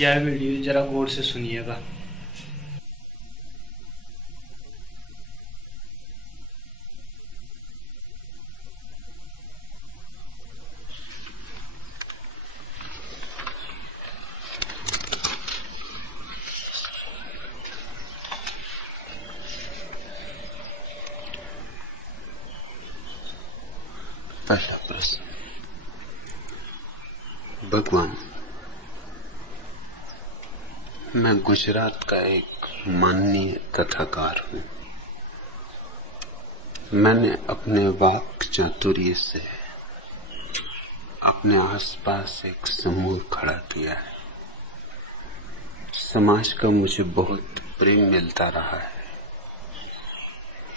यह वीडियो जरा गौर से सुनिएगा। पहला प्रश्न। भगवान, मैं गुजरात का एक माननीय कथाकार हूँ। मैंने अपने वाक चातुर्य से अपने आसपास एक समूह खड़ा किया है। समाज का मुझे बहुत प्रेम मिलता रहा है,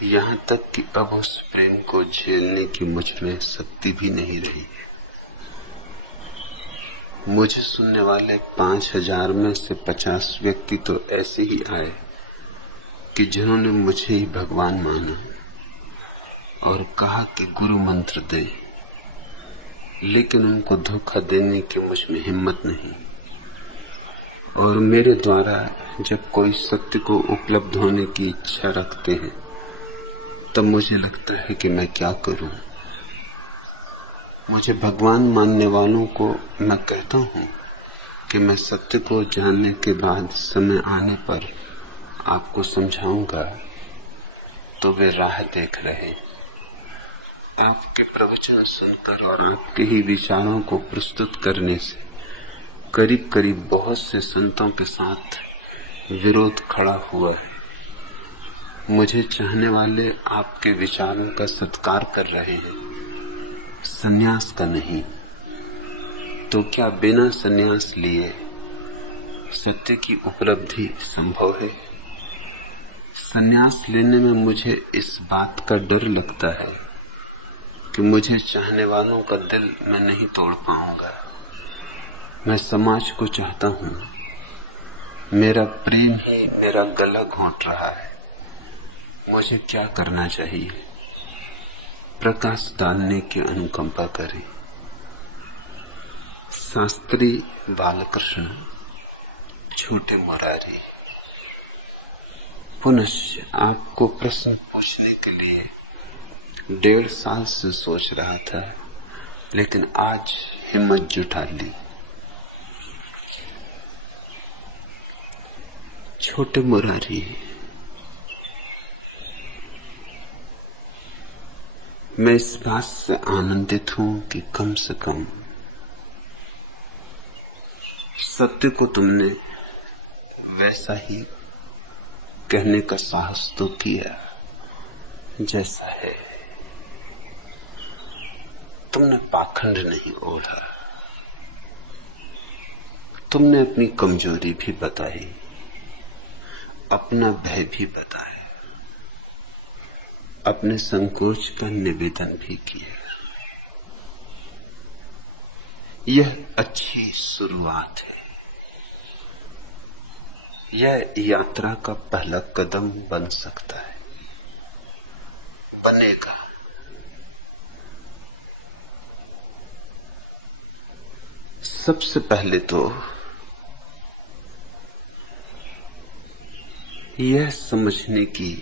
यहाँ तक कि अब उस प्रेम को झेलने की मुझ में शक्ति भी नहीं रही है। मुझे सुनने वाले 5000 में से 50 व्यक्ति तो ऐसे ही आए कि जिन्होंने मुझे ही भगवान माना और कहा कि गुरु मंत्र दे, लेकिन उनको धोखा देने की मुझ में हिम्मत नहीं। और मेरे द्वारा जब कोई सत्य को उपलब्ध होने की इच्छा रखते हैं तब मुझे लगता है कि मैं क्या करूं। मुझे भगवान मानने वालों को मैं कहता हूं कि मैं सत्य को जानने के बाद समय आने पर आपको समझाऊंगा, तो वे राह देख रहे। आपके प्रवचन सुनकर और आपके ही विचारों को प्रस्तुत करने से करीब करीब बहुत से संतों के साथ विरोध खड़ा हुआ है। मुझे चाहने वाले आपके विचारों का सत्कार कर रहे हैं, सन्यास का नहीं। तो क्या बिना सन्यास लिए सत्य की उपलब्धि संभव है? सन्यास लेने में मुझे इस बात का डर लगता है कि मुझे चाहने वालों का दिल मैं नहीं तोड़ पाऊंगा। मैं समाज को चाहता हूं, मेरा प्रेम ही मेरा गला घोंट रहा है। मुझे क्या करना चाहिए? प्रकाश डालने की अनुकंपा करें। शास्त्री बालकृष्ण, छोटे मुरारी। पुनश्च आपको प्रश्न पूछने के लिए 1.5 साल से सोच रहा था, लेकिन आज हिम्मत जुटा ली। छोटे मुरारी, मैं इस बात से आनंदित हूं कि कम से कम सत्य को तुमने वैसा ही कहने का साहस तो किया जैसा है। तुमने पाखंड नहीं ओढ़ा, तुमने अपनी कमजोरी भी बताई, अपना भय भी बताया, अपने संकोच का निवेदन भी किया। यह अच्छी शुरुआत है। यह यात्रा का पहला कदम बन सकता है, बनेगा। सबसे पहले तो यह समझने की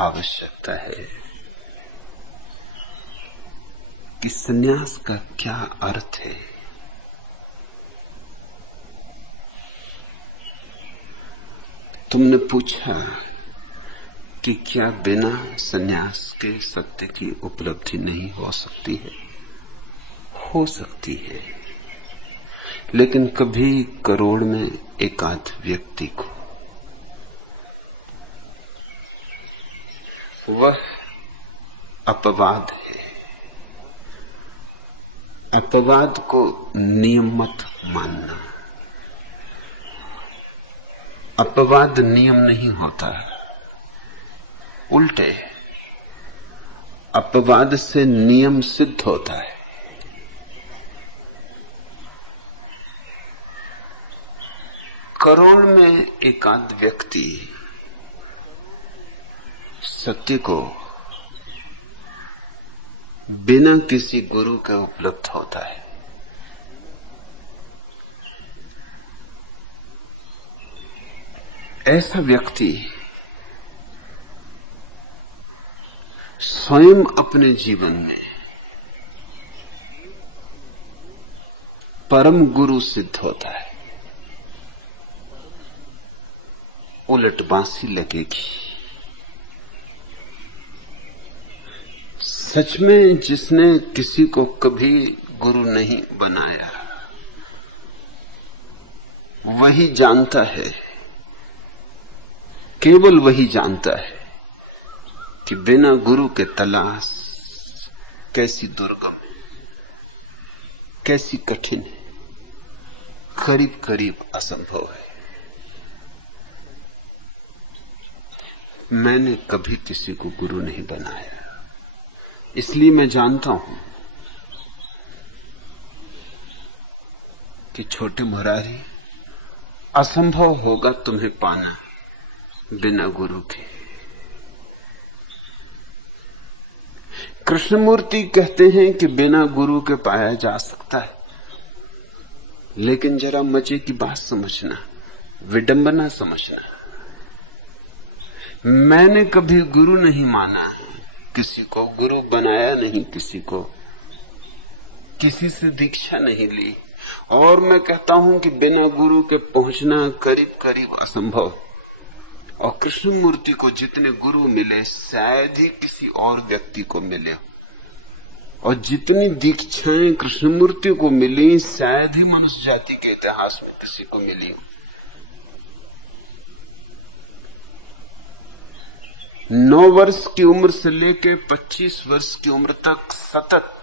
आवश्यकता है कि संन्यास का क्या अर्थ है। तुमने पूछा कि क्या बिना संन्यास के सत्य की उपलब्धि नहीं हो सकती है? हो सकती है, लेकिन कभी करोड़ में एकाध व्यक्ति को। वह अपवाद है। अपवाद को नियम मत मानना। अपवाद नियम नहीं होता, उल्टे अपवाद से नियम सिद्ध होता है। करोड़ में एकाध व्यक्ति सत्य को बिना किसी गुरु के उपलब्ध होता है। ऐसा व्यक्ति स्वयं अपने जीवन में परम गुरु सिद्ध होता है। उलट बांसी लगेगी। सच में जिसने किसी को कभी गुरु नहीं बनाया वही जानता है, केवल वही जानता है कि बिना गुरु के तलाश कैसी दुर्गम है, कैसी कठिन है, करीब करीब असंभव है। मैंने कभी किसी को गुरु नहीं बनाया, इसलिए मैं जानता हूं कि छोटे मुरारी असंभव होगा तुम्हें पाना बिना गुरु के। कृष्णमूर्ति कहते हैं कि बिना गुरु के पाया जा सकता है, लेकिन जरा मजे की बात समझना, विडंबना समझना। मैंने कभी गुरु नहीं माना, किसी को गुरु बनाया नहीं, किसी से दीक्षा नहीं ली, और मैं कहता हूं कि बिना गुरु के पहुंचना करीब करीब असंभव। और कृष्णमूर्ति को जितने गुरु मिले शायद ही किसी और व्यक्ति को मिले, और जितनी दीक्षाएं कृष्णमूर्ति को मिली शायद ही मनुष्य जाति के इतिहास में किसी को मिली। 9 वर्ष की उम्र से लेकर 25 वर्ष की उम्र तक सतत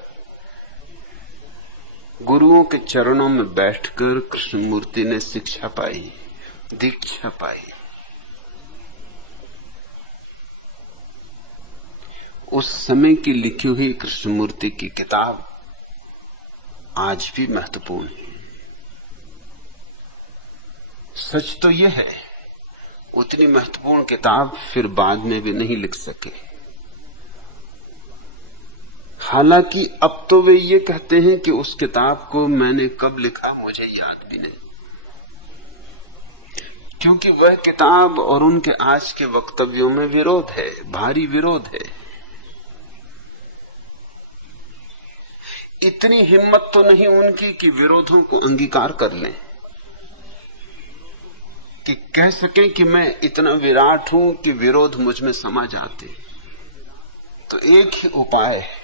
गुरुओं के चरणों में बैठकर कृष्णमूर्ति ने शिक्षा पाई, दीक्षा पाई। उस समय की लिखी हुई कृष्णमूर्ति की किताब आज भी महत्वपूर्ण है। सच तो यह है, उतनी महत्वपूर्ण किताब फिर बाद में भी नहीं लिख सके। हालांकि अब तो वे ये कहते हैं कि उस किताब को मैंने कब लिखा मुझे याद भी नहीं, क्योंकि वह किताब और उनके आज के वक्तव्यों में विरोध है, भारी विरोध है। इतनी हिम्मत तो नहीं उनकी कि विरोधों को अंगीकार कर लें, कि कह सकें कि मैं इतना विराट हूं कि विरोध मुझ में समा जाते। तो एक ही उपाय है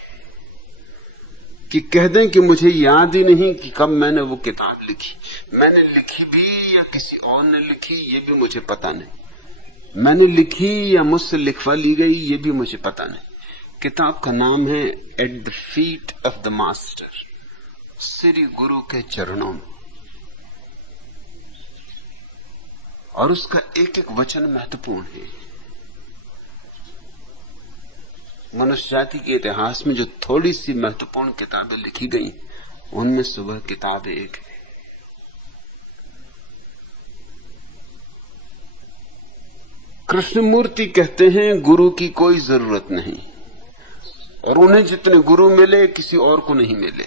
कि कह दें कि मुझे याद ही नहीं कि कब मैंने वो किताब लिखी। मैंने लिखी भी या किसी और ने लिखी ये भी मुझे पता नहीं। मैंने लिखी या मुझसे लिखवा ली गई ये भी मुझे पता नहीं। किताब का नाम है at the feet of the master, Shri गुरु के चरणों में, और उसका एक एक वचन महत्वपूर्ण है। मनुष्य जाति के इतिहास में जो थोड़ी सी महत्वपूर्ण किताबें लिखी गई उनमें से वह किताब एक है। कृष्णमूर्ति कहते हैं गुरु की कोई जरूरत नहीं, और उन्हें जितने गुरु मिले किसी और को नहीं मिले।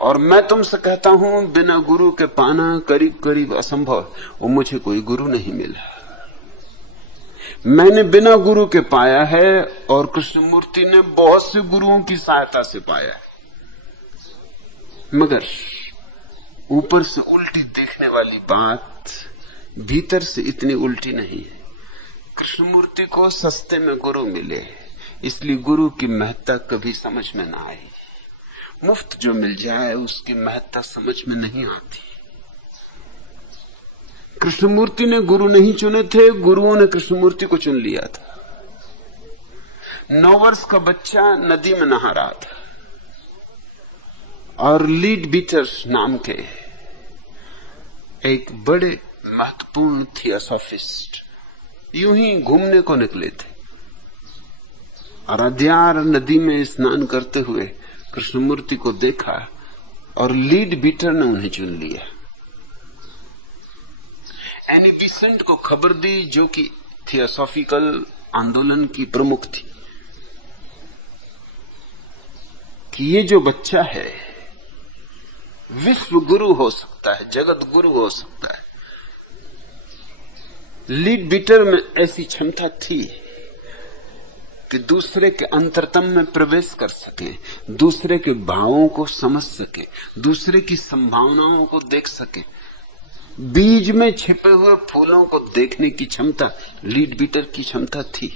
और मैं तुमसे कहता हूं बिना गुरु के पाना करीब करीब असंभव। वो मुझे कोई गुरु नहीं मिला, मैंने बिना गुरु के पाया है, और कृष्णमूर्ति ने बहुत से गुरुओं की सहायता से पाया है। मगर ऊपर से उल्टी देखने वाली बात भीतर से इतनी उल्टी नहीं है। कृष्णमूर्ति को सस्ते में गुरु मिले, इसलिए गुरु की महत्ता कभी समझ में ना आई। मुफ्त जो मिल जाए उसकी महत्ता समझ में नहीं आती। कृष्णमूर्ति ने गुरु नहीं चुने थे, गुरुओं ने कृष्णमूर्ति को चुन लिया था। 9 वर्ष का बच्चा नदी में नहा रहा था, और लीड बीटर नाम के एक बड़े महत्वपूर्ण थियोसॉफिस्ट यूं ही घूमने को निकले थे, और अद्यार नदी में स्नान करते हुए कृष्णमूर्ति को देखा, और लीड बीटर ने उन्हें चुन लिया। एनी बिसेंट को खबर दी, जो कि थियोसॉफिकल आंदोलन की प्रमुख थी, कि ये जो बच्चा है विश्व गुरु हो सकता है, जगत गुरु हो सकता है। लीड बीटर में ऐसी क्षमता थी कि दूसरे के अंतरतम में प्रवेश कर सके, दूसरे के भावों को समझ सके, दूसरे की संभावनाओं को देख सके। बीज में छिपे हुए फूलों को देखने की क्षमता लीड बीटर की क्षमता थी।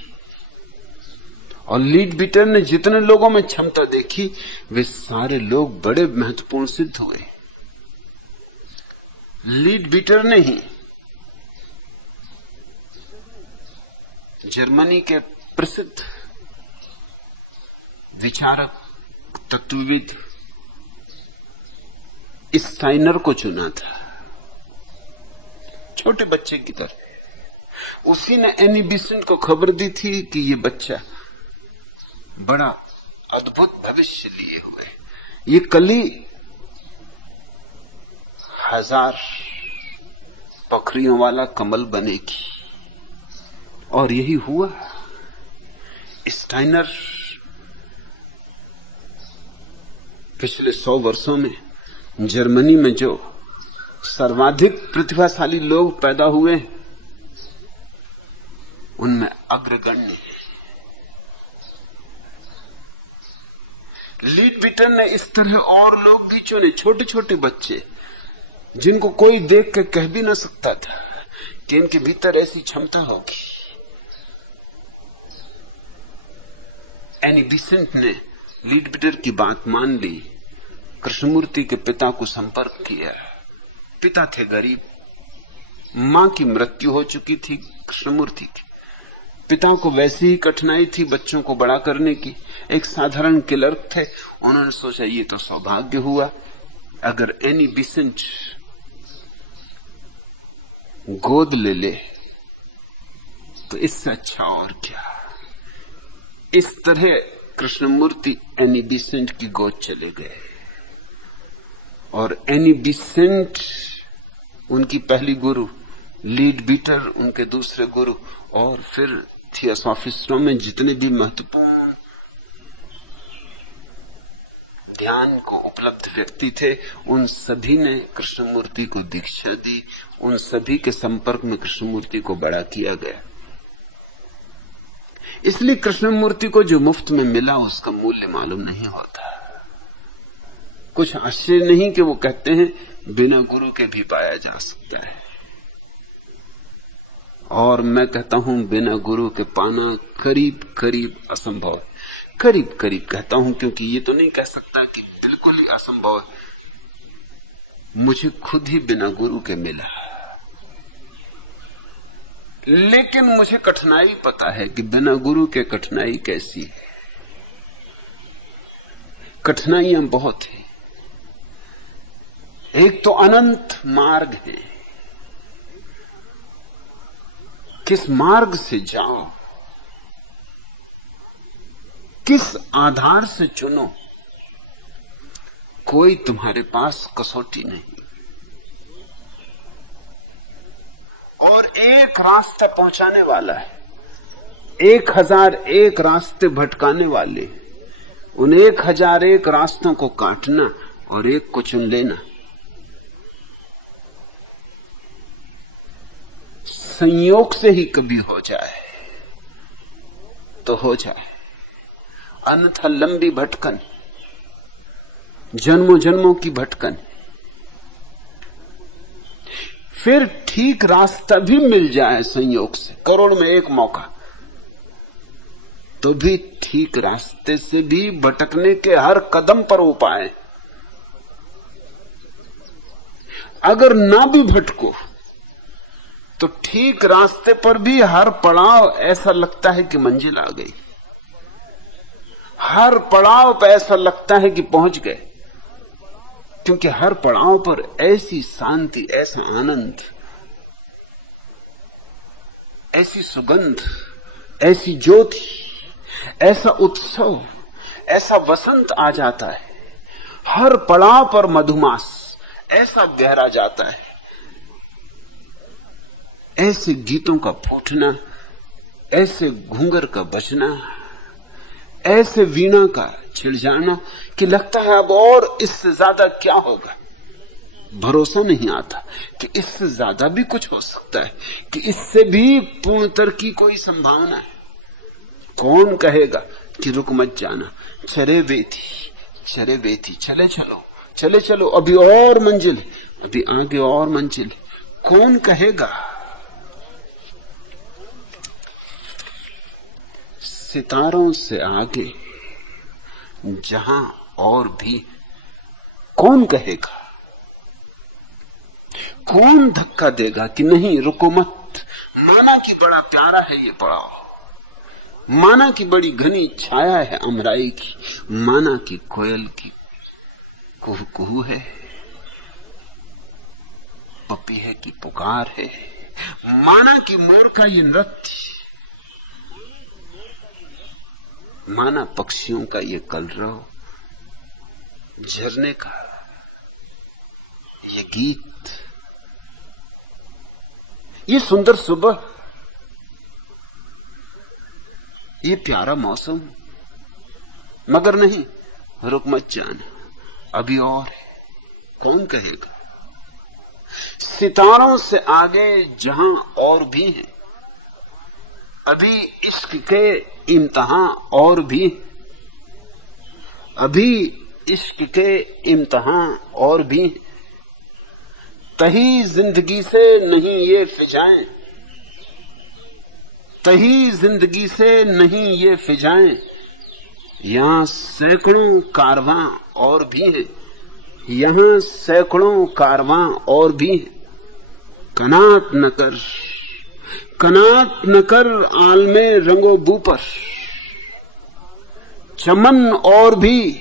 और लीड बीटर ने जितने लोगों में क्षमता देखी वे सारे लोग बड़े महत्वपूर्ण सिद्ध हुए। लीड बीटर ने ही जर्मनी के प्रसिद्ध विचारक तत्वविद स्टाइनर को चुना था, छोटे बच्चे की तरह। उसी ने एनी बेसेंट को खबर दी थी कि ये बच्चा बड़ा अद्भुत भविष्य लिए हुए, ये कली 1000 पखरियों वाला कमल बनेगी। और यही हुआ। स्टाइनर पिछले 100 वर्षों में जर्मनी में जो सर्वाधिक प्रतिभाशाली लोग पैदा हुए उनमें अग्रगण्य है। लीड बीटर ने इस तरह और लोग भी चुने, छोटे छोटे बच्चे जिनको कोई देख के कह भी ना सकता था कि इनके भीतर ऐसी क्षमता होगी। एनी बेसेंट ने लीड बीटर की बात मान ली, कृष्णमूर्ति के पिता को संपर्क किया। पिता थे गरीब, मां की मृत्यु हो चुकी थी कृष्णमूर्ति की। पिता को वैसे ही कठिनाई थी बच्चों को बड़ा करने की, एक साधारण क्लर्क थे। उन्होंने सोचा ये तो सौभाग्य हुआ, अगर एनी बेसेंट गोद ले ले तो इससे अच्छा और क्या। इस तरह कृष्णमूर्ति एनी बेसेंट की गोद चले गए और एनी बेसेंट उनकी पहली गुरु, लीड बीटर उनके दूसरे गुरु, और फिर थियोसॉफिस्टों में जितने भी महत्वपूर्ण ध्यान को उपलब्ध व्यक्ति थे उन सभी ने कृष्णमूर्ति को दीक्षा दी। उन सभी के संपर्क में कृष्णमूर्ति को बड़ा किया गया। इसलिए कृष्णमूर्ति को जो मुफ्त में मिला उसका मूल्य मालूम नहीं होता। कुछ आश्चर्य नहीं कि वो कहते हैं बिना गुरु के भी पाया जा सकता है, और मैं कहता हूं बिना गुरु के पाना करीब करीब असंभव है। करीब करीब कहता हूं क्योंकि ये तो नहीं कह सकता कि बिल्कुल ही असंभव है। मुझे खुद ही बिना गुरु के मिला, लेकिन मुझे कठिनाई पता है कि बिना गुरु के कठिनाई कैसी है। कठिनाइयां बहुत है। एक तो अनंत मार्ग है, किस मार्ग से जाओ, किस आधार से चुनो, कोई तुम्हारे पास कसौटी नहीं। और एक रास्ता पहुंचाने वाला है, 1001 रास्ते भटकाने वाले। उन 1001 रास्तों को काटना और एक को चुन लेना। संयोग से ही कभी हो जाए तो हो जाए, अन्यथा लंबी भटकन, जन्मों जन्मों की भटकन। फिर ठीक रास्ता भी मिल जाए संयोग से, करोड़ में एक मौका, तो भी ठीक रास्ते से भी भटकने के हर कदम पर उपाय। अगर ना भी भटको तो ठीक रास्ते पर भी हर पड़ाव ऐसा लगता है कि मंजिल आ गई, हर पड़ाव पर ऐसा लगता है कि पहुंच गए, क्योंकि हर पड़ाव पर ऐसी शांति, ऐसा आनंद, ऐसी सुगंध, ऐसी ज्योति, ऐसा उत्सव, ऐसा वसंत आ जाता है। हर पड़ाव पर मधुमास ऐसा गहरा जाता है, ऐसे गीतों का फूटना, ऐसे घूंगर का बजना, ऐसे वीणा का छिड़ जाना कि लगता है अब और इससे ज्यादा क्या होगा। भरोसा नहीं आता कि इससे ज्यादा भी कुछ हो सकता है, कि इससे भी पूर्णतर की कोई संभावना है। कौन कहेगा कि रुक मत जाना, चले बेथी, चले चलो, अभी और मंजिल, अभी आगे और मंजिल। कौन कहेगा? सितारों से आगे जहां और भी, कौन कहेगा? कौन धक्का देगा कि नहीं रुको मत? माना कि बड़ा प्यारा है ये पड़ाव, माना कि बड़ी घनी छाया है अमराई की, माना कि कोयल की कुहू कुहू है, पपीहे की पुकार है, माना कि मोर का ये नृत्य, माना पक्षियों का ये कलरव, झरने का ये गीत, ये सुंदर सुबह, ये प्यारा मौसम, मगर नहीं, रुक मत जाना, अभी और है। कौन कहेगा? सितारों से आगे जहां और भी है, अभी इश्क के इम्तिहान और भी, अभी इश्क के इम्तिहान और भी, तही जिंदगी से नहीं ये फिजाएं, तही जिंदगी से नहीं ये फिजाएं, यहां सैकड़ों कारवां और भी हैं, यहां सैकड़ों कारवां और भी हैं। कनात न कर आलमे रंगो बू पर, चमन और भी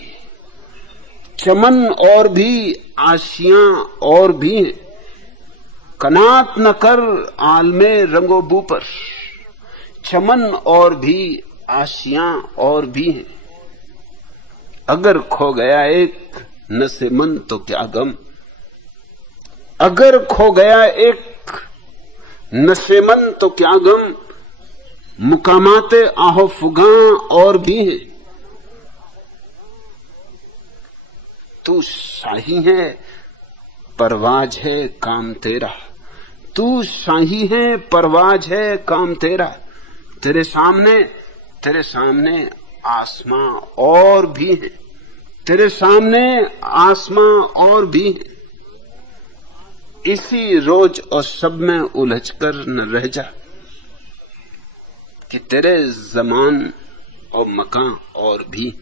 आशियां और भी हैं। कनात न कर आलमे रंगो बू पर, चमन और भी आशियां और भी हैं। अगर खो गया एक नशे मन तो क्या गम, अगर खो गया एक नशे मन तो क्या गम, मुकामाते आहो फुगां और भी हैं। तू शाही है परवाज है काम तेरा, तू शाही है परवाज है काम तेरा, तेरे सामने आसमां और भी है, तेरे सामने आसमां और भी है। इसी रोज और सब में उलझकर न रह जा, कि तेरे जमान और मकान और भी,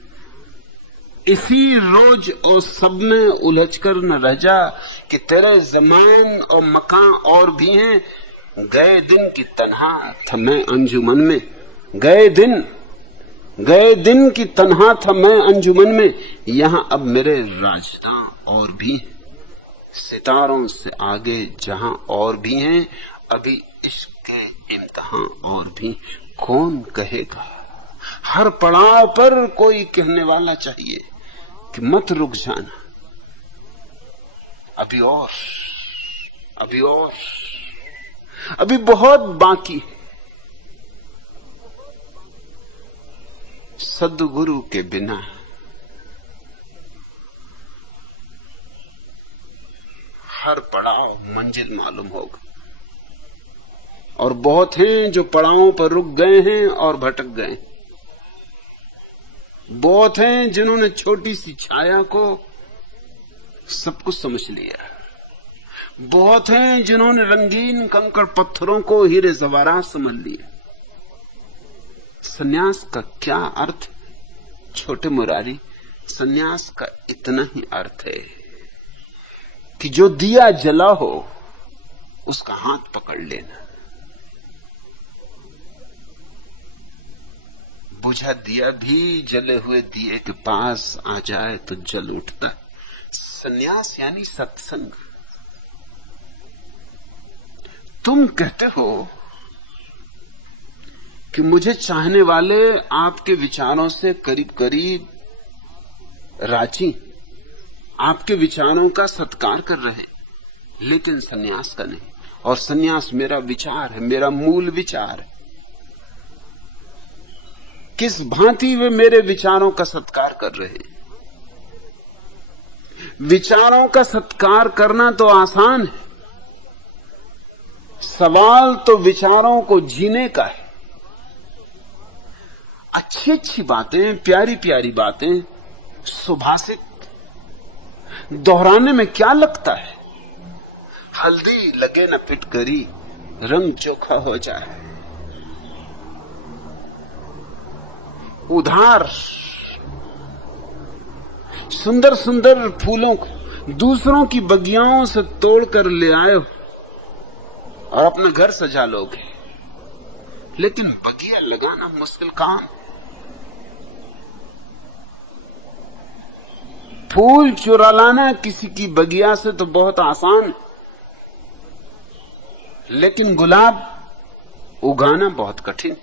इसी रोज और सब में उलझकर न रह जा, कि तेरे जमान और मकान और भी हैं। गए दिन की तन्हा था मैं अंजुमन में, गए दिन की तन्हा था मैं अंजुमन में, यहां अब मेरे राजदां और भी हैं। सितारों से आगे जहां और भी हैं, अभी इश्क के इम्तिहान और भी। कौन कहेगा? हर पड़ाव पर कोई कहने वाला चाहिए कि मत रुक जाना, अभी और, अभी बहुत बाकी। सद्गुरु के बिना हर पड़ाव मंजिल मालूम होगा, और बहुत हैं जो पड़ावों पर रुक गए हैं और भटक गए। बहुत हैं जिन्होंने छोटी सी छाया को सब कुछ समझ लिया। बहुत हैं जिन्होंने रंगीन कंकड़ पत्थरों को हीरे जवाहरात समझ लिया। सन्यास का क्या अर्थ? छोटे मुरारी, सन्यास का इतना ही अर्थ है कि जो दिया जला हो उसका हाथ पकड़ लेना। बुझा दिया भी जले हुए दिए के पास आ जाए तो जल उठता। सन्यास यानी सत्संग। तुम कहते हो कि मुझे चाहने वाले आपके विचारों से करीब करीब राजी, आपके विचारों का सत्कार कर रहे, लेकिन सन्यास का नहीं। और सन्यास मेरा विचार है, मेरा मूल विचार है। किस भांति वे मेरे विचारों का सत्कार कर रहे हैं? विचारों का सत्कार करना तो आसान है, सवाल तो विचारों को जीने का है। अच्छी अच्छी बातें, प्यारी प्यारी बातें, सुभाषित दोहराने में क्या लगता है? हल्दी लगे न फिटकरी, रंग चोखा हो जाए। उधार सुंदर सुंदर फूलों को दूसरों की बगियाओं से तोड़कर ले आए हो और अपने घर सजा लोगे, लेकिन बगिया लगाना मुश्किल काम। फूल चुरा लाना किसी की बगिया से तो बहुत आसान, लेकिन गुलाब उगाना बहुत कठिन।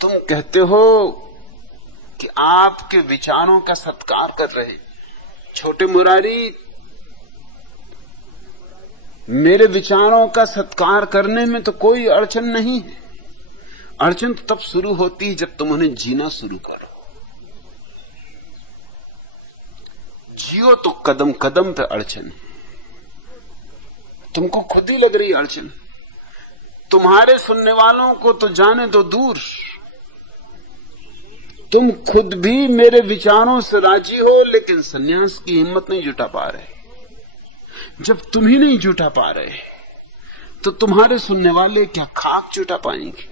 तुम कहते हो कि आपके विचारों का सत्कार कर रहे। छोटे मुरारी, मेरे विचारों का सत्कार करने में तो कोई अड़चन नहीं है। अड़चन तो तब शुरू होती है जब तुम उन्हें जीना शुरू करो। जियो तो कदम कदम पे अड़चन है, तुमको खुद ही लग रही अड़चन। तुम्हारे सुनने वालों को तो जाने दो दूर, तुम खुद भी मेरे विचारों से राजी हो, लेकिन सन्यास की हिम्मत नहीं जुटा पा रहे। जब तुम ही नहीं जुटा पा रहे तो तुम्हारे सुनने वाले क्या खाक जुटा पाएंगे?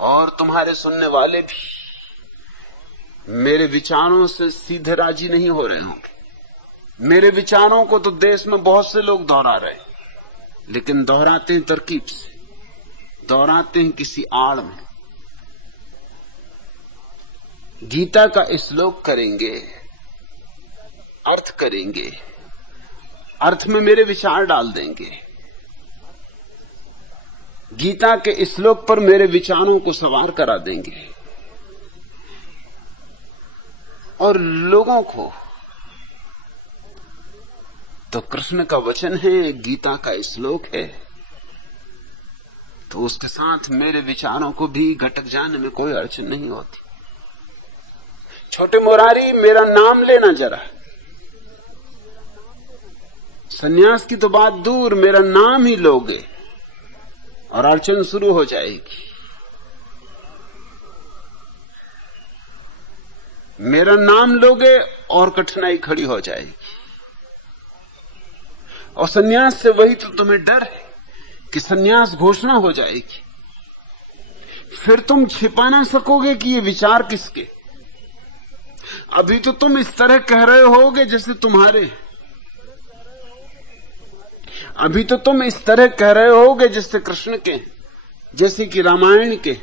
और तुम्हारे सुनने वाले भी मेरे विचारों से सीधे राजी नहीं हो रहे होंगे। मेरे विचारों को तो देश में बहुत से लोग दोहरा रहे, लेकिन दोहराते हैं तरकीब से, दोहराते हैं किसी आड़ में। गीता का श्लोक करेंगे, अर्थ करेंगे, अर्थ में मेरे विचार डाल देंगे, गीता के श्लोक पर मेरे विचारों को सवार करा देंगे, और लोगों को तो कृष्ण का वचन है, गीता का श्लोक है, तो उसके साथ मेरे विचारों को भी घटक जाने में कोई अड़चन नहीं होती। छोटे मुरारी, मेरा नाम लेना जरा। सन्यास की तो बात दूर, मेरा नाम ही लोगे और अड़चन शुरू हो जाएगी। मेरा नाम लोगे और कठिनाई खड़ी हो जाएगी। और सन्यास से वही तो तुम्हें डर है कि सन्यास घोषणा हो जाएगी, फिर तुम छिपा ना सकोगे कि ये विचार किसके। अभी तो तुम इस तरह कह रहे होगे जैसे तुम्हारे, अभी तो तुम इस तरह कह रहे होगे जैसे कृष्ण के, जैसे कि रामायण के,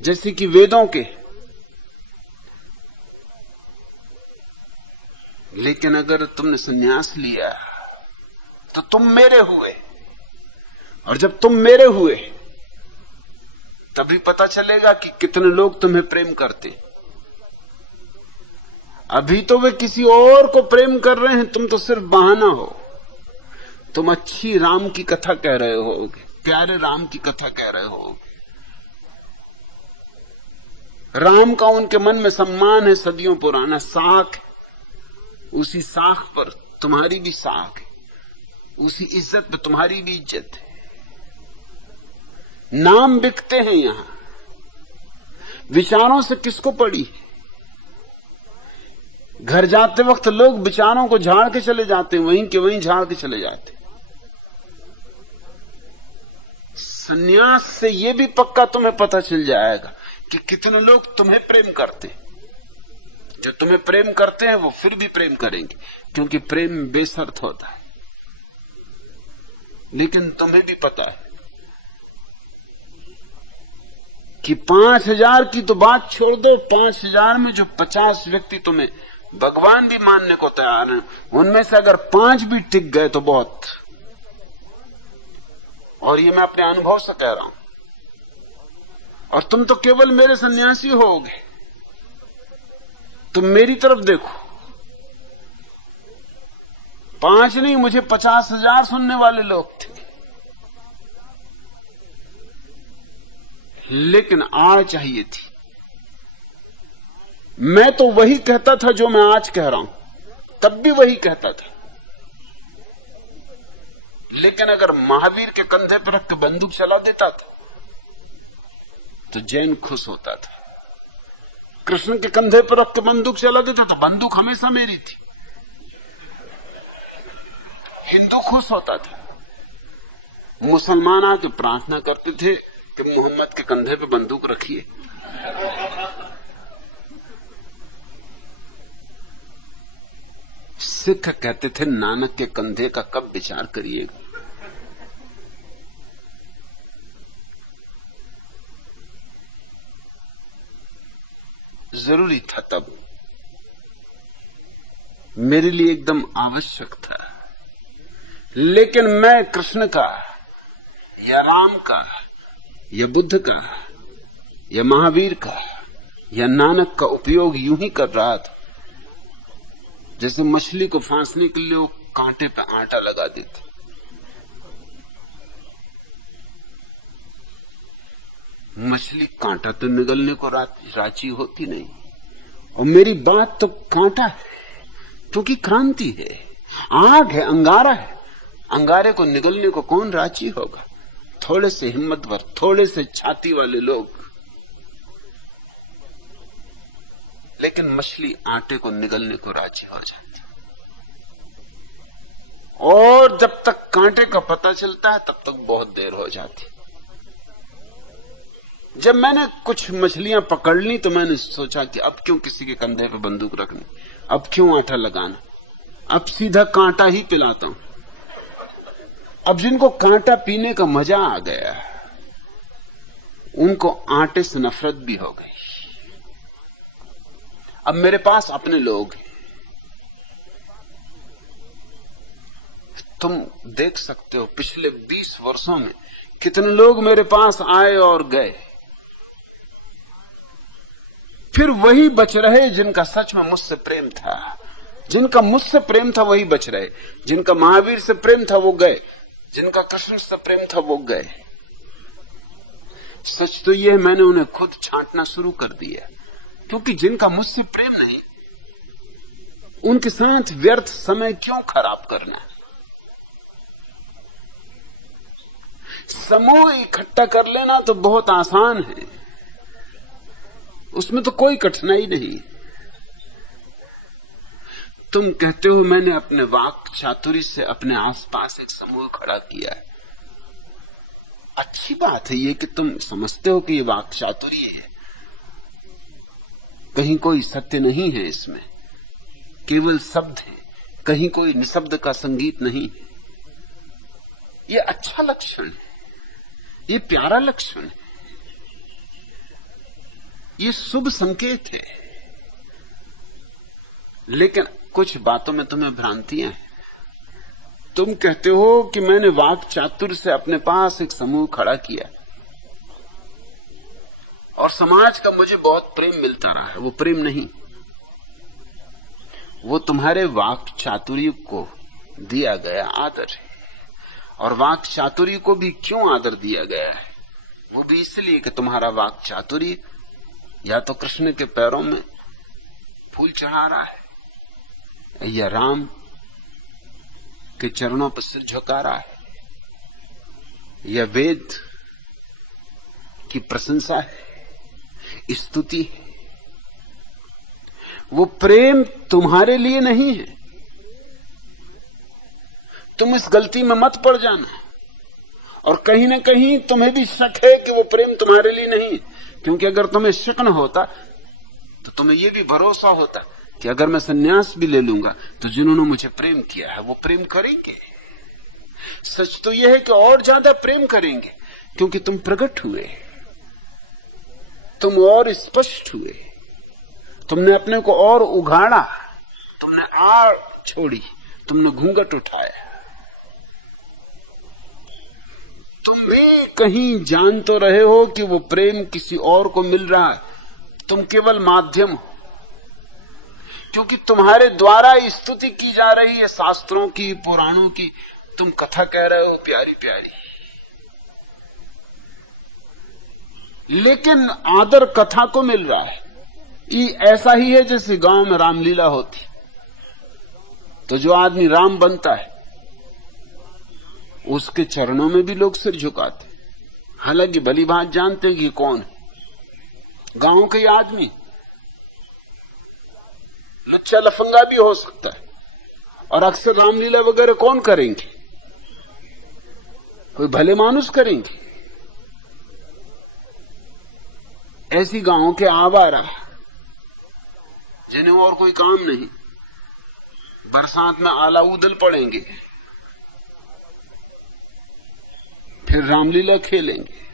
जैसे कि वेदों के। लेकिन अगर तुमने संन्यास लिया तो तुम मेरे हुए, और जब तुम मेरे हुए तभी पता चलेगा कि कितने लोग तुम्हें प्रेम करते। अभी तो वे किसी और को प्रेम कर रहे हैं, तुम तो सिर्फ बहाना हो। तुम अच्छी राम की कथा कह रहे होगे, प्यारे राम की कथा कह रहे होगे। राम का उनके मन में सम्मान है, सदियों पुराना साख है, उसी साख पर तुम्हारी भी साख है, उसी इज्जत पर तुम्हारी भी इज्जत है। नाम बिकते हैं यहां, विचारों से किसको पड़ी? घर जाते वक्त लोग विचारों को झाड़ के चले जाते हैं, वहीं के वहीं झाड़ के चले जाते। सन्यास से यह भी पक्का तुम्हें पता चल जाएगा कि कितने लोग तुम्हें प्रेम करते। जो तुम्हें प्रेम करते हैं वो फिर भी प्रेम करेंगे, क्योंकि प्रेम बेशर्त होता है। लेकिन तुम्हें भी पता है कि 5000 की तो बात छोड़ दो, 5000 में जो 50 व्यक्ति तुम्हें भगवान भी मानने को तैयार हैं, उनमें से अगर 5 भी टिक गए तो बहुत। और ये मैं अपने अनुभव से कह रहा हूं। और तुम तो केवल मेरे सन्यासी होगे, तुम मेरी तरफ देखो। 5 नहीं, मुझे 50,000 सुनने वाले लोग थे, लेकिन आड़ चाहिए थी। मैं तो वही कहता था जो मैं आज कह रहा हूं, तब भी वही कहता था। लेकिन अगर महावीर के कंधे पर रख के बंदूक चला देता था तो जैन खुश होता था, कृष्ण के कंधे पर रख के बंदूक चला देता तो बंदूक हमेशा मेरी थी, हिंदू खुश होता था। मुसलमान आके प्रार्थना करते थे कि मोहम्मद के कंधे पे बंदूक रखिए। सिख कहते थे नानक के कंधे का कब विचार करिएगा। जरूरी था तब, मेरे लिए एकदम आवश्यक था। लेकिन मैं कृष्ण का या राम का या बुद्ध का या महावीर का या नानक का उपयोग यूं ही कर रहा था जैसे मछली को फांसने के लिए वो कांटे पे आटा लगा देते। मछली कांटा तो निगलने को राजी होती नहीं, और मेरी बात तो कांटा है क्योंकि क्रांति है, आग है, अंगारा है। अंगारे को निगलने को कौन राजी होगा? थोड़े से हिम्मतवर, थोड़े से छाती वाले लोग। लेकिन मछली आटे को निगलने को राजी हो जाती, और जब तक कांटे का पता चलता है तब तक बहुत देर हो जाती। जब मैंने कुछ मछलियां पकड़ ली तो मैंने सोचा कि अब क्यों किसी के कंधे पे बंदूक रखनी, अब क्यों आटा लगाना, अब सीधा कांटा ही पिलाता हूं। अब जिनको कांटा पीने का मजा आ गया उनको आटे से नफरत भी हो गई। अब मेरे पास अपने लोग हैं, तुम देख सकते हो पिछले 20 वर्षों में कितने लोग मेरे पास आए और गए, फिर वही बच रहे जिनका सच में मुझसे प्रेम था। जिनका मुझसे प्रेम था वही बच रहे, जिनका महावीर से प्रेम था वो गए, जिनका कृष्ण से प्रेम था वो गए। सच तो यह मैंने उन्हें खुद छांटना शुरू कर दिया, क्योंकि जिनका मुझसे प्रेम नहीं उनके साथ व्यर्थ समय क्यों खराब करना। समूह इकट्ठा कर लेना तो बहुत आसान है, उसमें तो कोई कठिनाई नहीं। तुम कहते हो मैंने अपने वाक चातुरी से अपने आसपास एक समूह खड़ा किया है। अच्छी बात है ये कि तुम समझते हो कि ये वाक चातुरी है, कहीं कोई सत्य नहीं है इसमें, केवल शब्द है, कहीं कोई निशब्द का संगीत नहीं है। ये अच्छा लक्षण है, ये प्यारा लक्षण है, ये शुभ संकेत है। लेकिन कुछ बातों में तुम्हें भ्रांतियां हैं। तुम कहते हो कि मैंने वाक चातुर से अपने पास एक समूह खड़ा किया और समाज का मुझे बहुत प्रेम मिलता रहा है। वो प्रेम नहीं, वो तुम्हारे वाक चातुर्य को दिया गया आदर है। और वाक चातुर्य को भी क्यों आदर दिया गया है? वो भी इसलिए कि तुम्हारा वाक चातुर्य या तो कृष्ण के पैरों में फूल चढ़ा रहा है या राम के चरणों पर सिर झुका रहा है या वेद की प्रशंसा है, स्तुति है। वो प्रेम तुम्हारे लिए नहीं है। तुम इस गलती में मत पड़ जाना, और कहीं ना कहीं तुम्हें भी शक है कि वो प्रेम तुम्हारे लिए नहीं है। क्योंकि अगर तुम्हें शक न होता तो तुम्हें यह भी भरोसा होता कि अगर मैं संन्यास भी ले लूंगा तो जिन्होंने मुझे प्रेम किया है वो प्रेम करेंगे। सच तो यह है कि और ज्यादा प्रेम करेंगे, क्योंकि तुम प्रकट हुए, तुम और स्पष्ट हुए, तुमने अपने को और उघाड़ा, तुमने आड़ छोड़ी, तुमने घूंघट उठाया। तुम भी कहीं जान तो रहे हो कि वो प्रेम किसी और को मिल रहा है, तुम केवल माध्यम हो, क्योंकि तुम्हारे द्वारा स्तुति की जा रही है शास्त्रों की, पुराणों की। तुम कथा कह रहे हो प्यारी प्यारी, लेकिन आदर कथा को मिल रहा है, ये ऐसा ही है जैसे गांव में रामलीला होती, तो जो आदमी राम बनता है उसके चरणों में भी लोग सिर झुकाते, हालांकि भली भांति जानते हैं कि कौन है, गांव के आदमी, लुच्चा लफंगा भी हो सकता है। और अक्सर रामलीला वगैरह कौन करेंगे? कोई भले मानुस करेंगे। ऐसी गांव के आवारा जिन्हें और कोई काम नहीं, बरसात में आला उदल पड़ेंगे, फिर रामलीला खेलेंगे।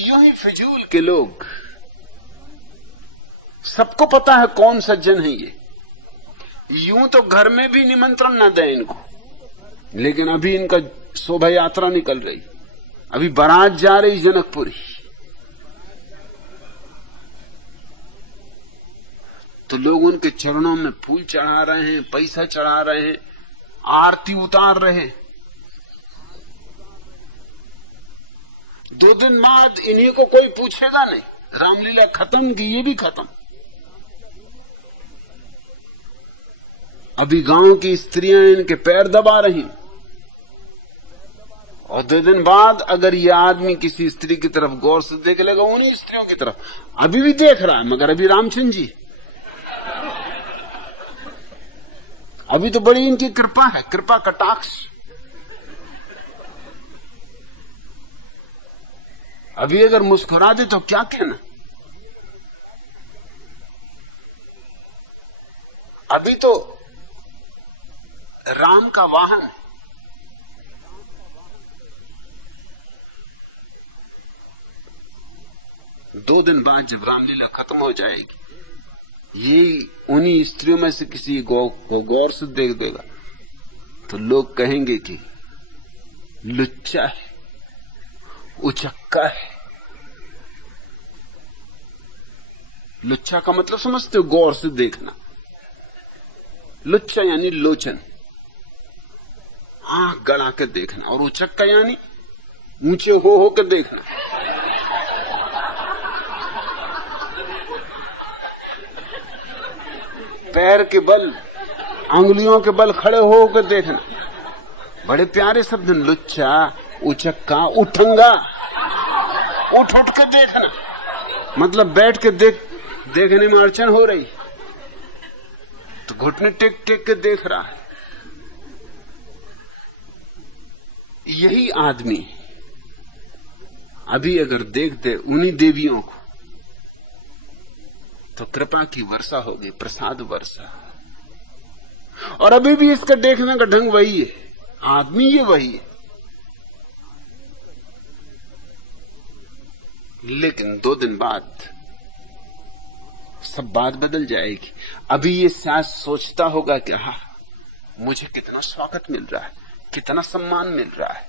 यूं ही फिजूल के लोग, सबको पता है कौन सज्जन है ये। यूं तो घर में भी निमंत्रण न दें इनको, लेकिन अभी इनका शोभा यात्रा निकल रही, अभी बारात जा रही जनकपुरी, तो लोग उनके चरणों में फूल चढ़ा रहे हैं, पैसा चढ़ा रहे हैं, आरती उतार रहे हैं। 2 दिन बाद इन्हीं को कोई पूछेगा नहीं, रामलीला खत्म की, ये भी खत्म। अभी गांव की स्त्रियां इनके पैर दबा रही, और 2 दिन बाद अगर ये आदमी किसी स्त्री की तरफ गौर से देख लेगा, उन्हीं स्त्रियों की तरफ, अभी भी देख रहा है, मगर अभी रामचंद्र जी, अभी तो बड़ी इनकी कृपा है, कृपा कटाक्ष। अभी अगर मुस्कुरा दे तो क्या कहना। अभी तो राम का वाहन है। दो दिन बाद जब रामलीला खत्म हो जाएगी, ये उन्हीं स्त्रियों में से किसी को गौर से देख देगा तो लोग कहेंगे कि लुच्चा है, उचक्का है। लुच्चा का मतलब समझते हो? गौर से देखना। लुच्चा यानी लोचन, आंख गड़ा के देखना, और उचक्का यानी ऊंचे हो के देखना। पैर के बल, अंगुलियों के बल खड़े हो के देखना। बड़े प्यारे शब्द, लुच्चा, उचक्का, उठंगा, उठ उठ के देखना, मतलब बैठ के देखने में अड़चन हो रही तो घुटने टेक टेक के देख रहा है। यही आदमी अभी अगर देख दे उन्हीं देवियों को तो कृपा की वर्षा होगी, प्रसाद वर्षा। और अभी भी इसका देखने का ढंग वही है, आदमी ये वही है, लेकिन 2 दिन बाद सब बात बदल जाएगी। अभी ये शायद सोचता होगा कि हाँ, मुझे कितना स्वागत मिल रहा है, कितना सम्मान मिल रहा है।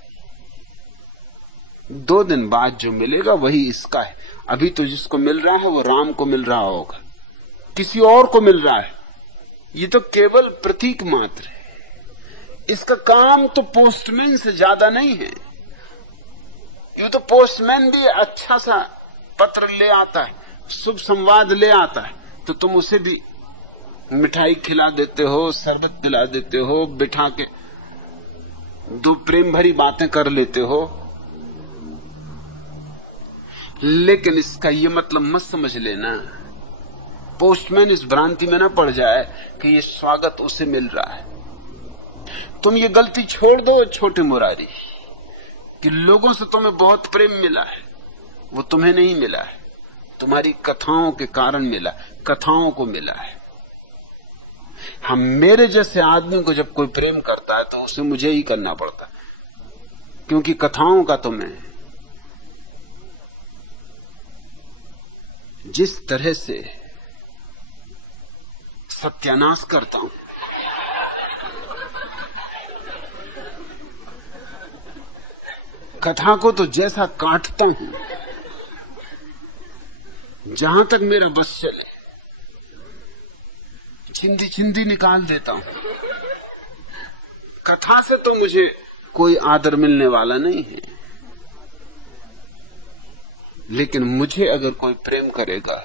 2 दिन बाद जो मिलेगा वही इसका है। अभी तो जिसको मिल रहा है वो राम को मिल रहा होगा, किसी और को मिल रहा है। ये तो केवल प्रतीक मात्र है। इसका काम तो पोस्टमैन से ज्यादा नहीं है। ये तो पोस्टमैन भी अच्छा सा पत्र ले आता है, शुभ संवाद ले आता है, तो तुम उसे भी मिठाई खिला देते हो, शरबत पिला देते हो, बिठा के 2 प्रेम भरी बातें कर लेते हो। लेकिन इसका ये मतलब मत समझ लेना, पोस्टमैन इस भ्रांति में ना पड़ जाए कि ये स्वागत उसे मिल रहा है। तुम ये गलती छोड़ दो छोटे मुरारी, कि लोगों से तुम्हें बहुत प्रेम मिला है, वो तुम्हें नहीं मिला है, तुम्हारी कथाओं के कारण मिला, कथाओं को मिला है। हम मेरे जैसे आदमी को जब कोई प्रेम करता है तो उसे मुझे ही करना पड़ता, क्योंकि कथाओं का तो मैं जिस तरह से सत्यानाश करता हूं, कथा को तो जैसा काटता हूं, जहां तक मेरा बस चले चिंदी चिंदी निकाल देता हूं। कथा से तो मुझे कोई आदर मिलने वाला नहीं है, लेकिन मुझे अगर कोई प्रेम करेगा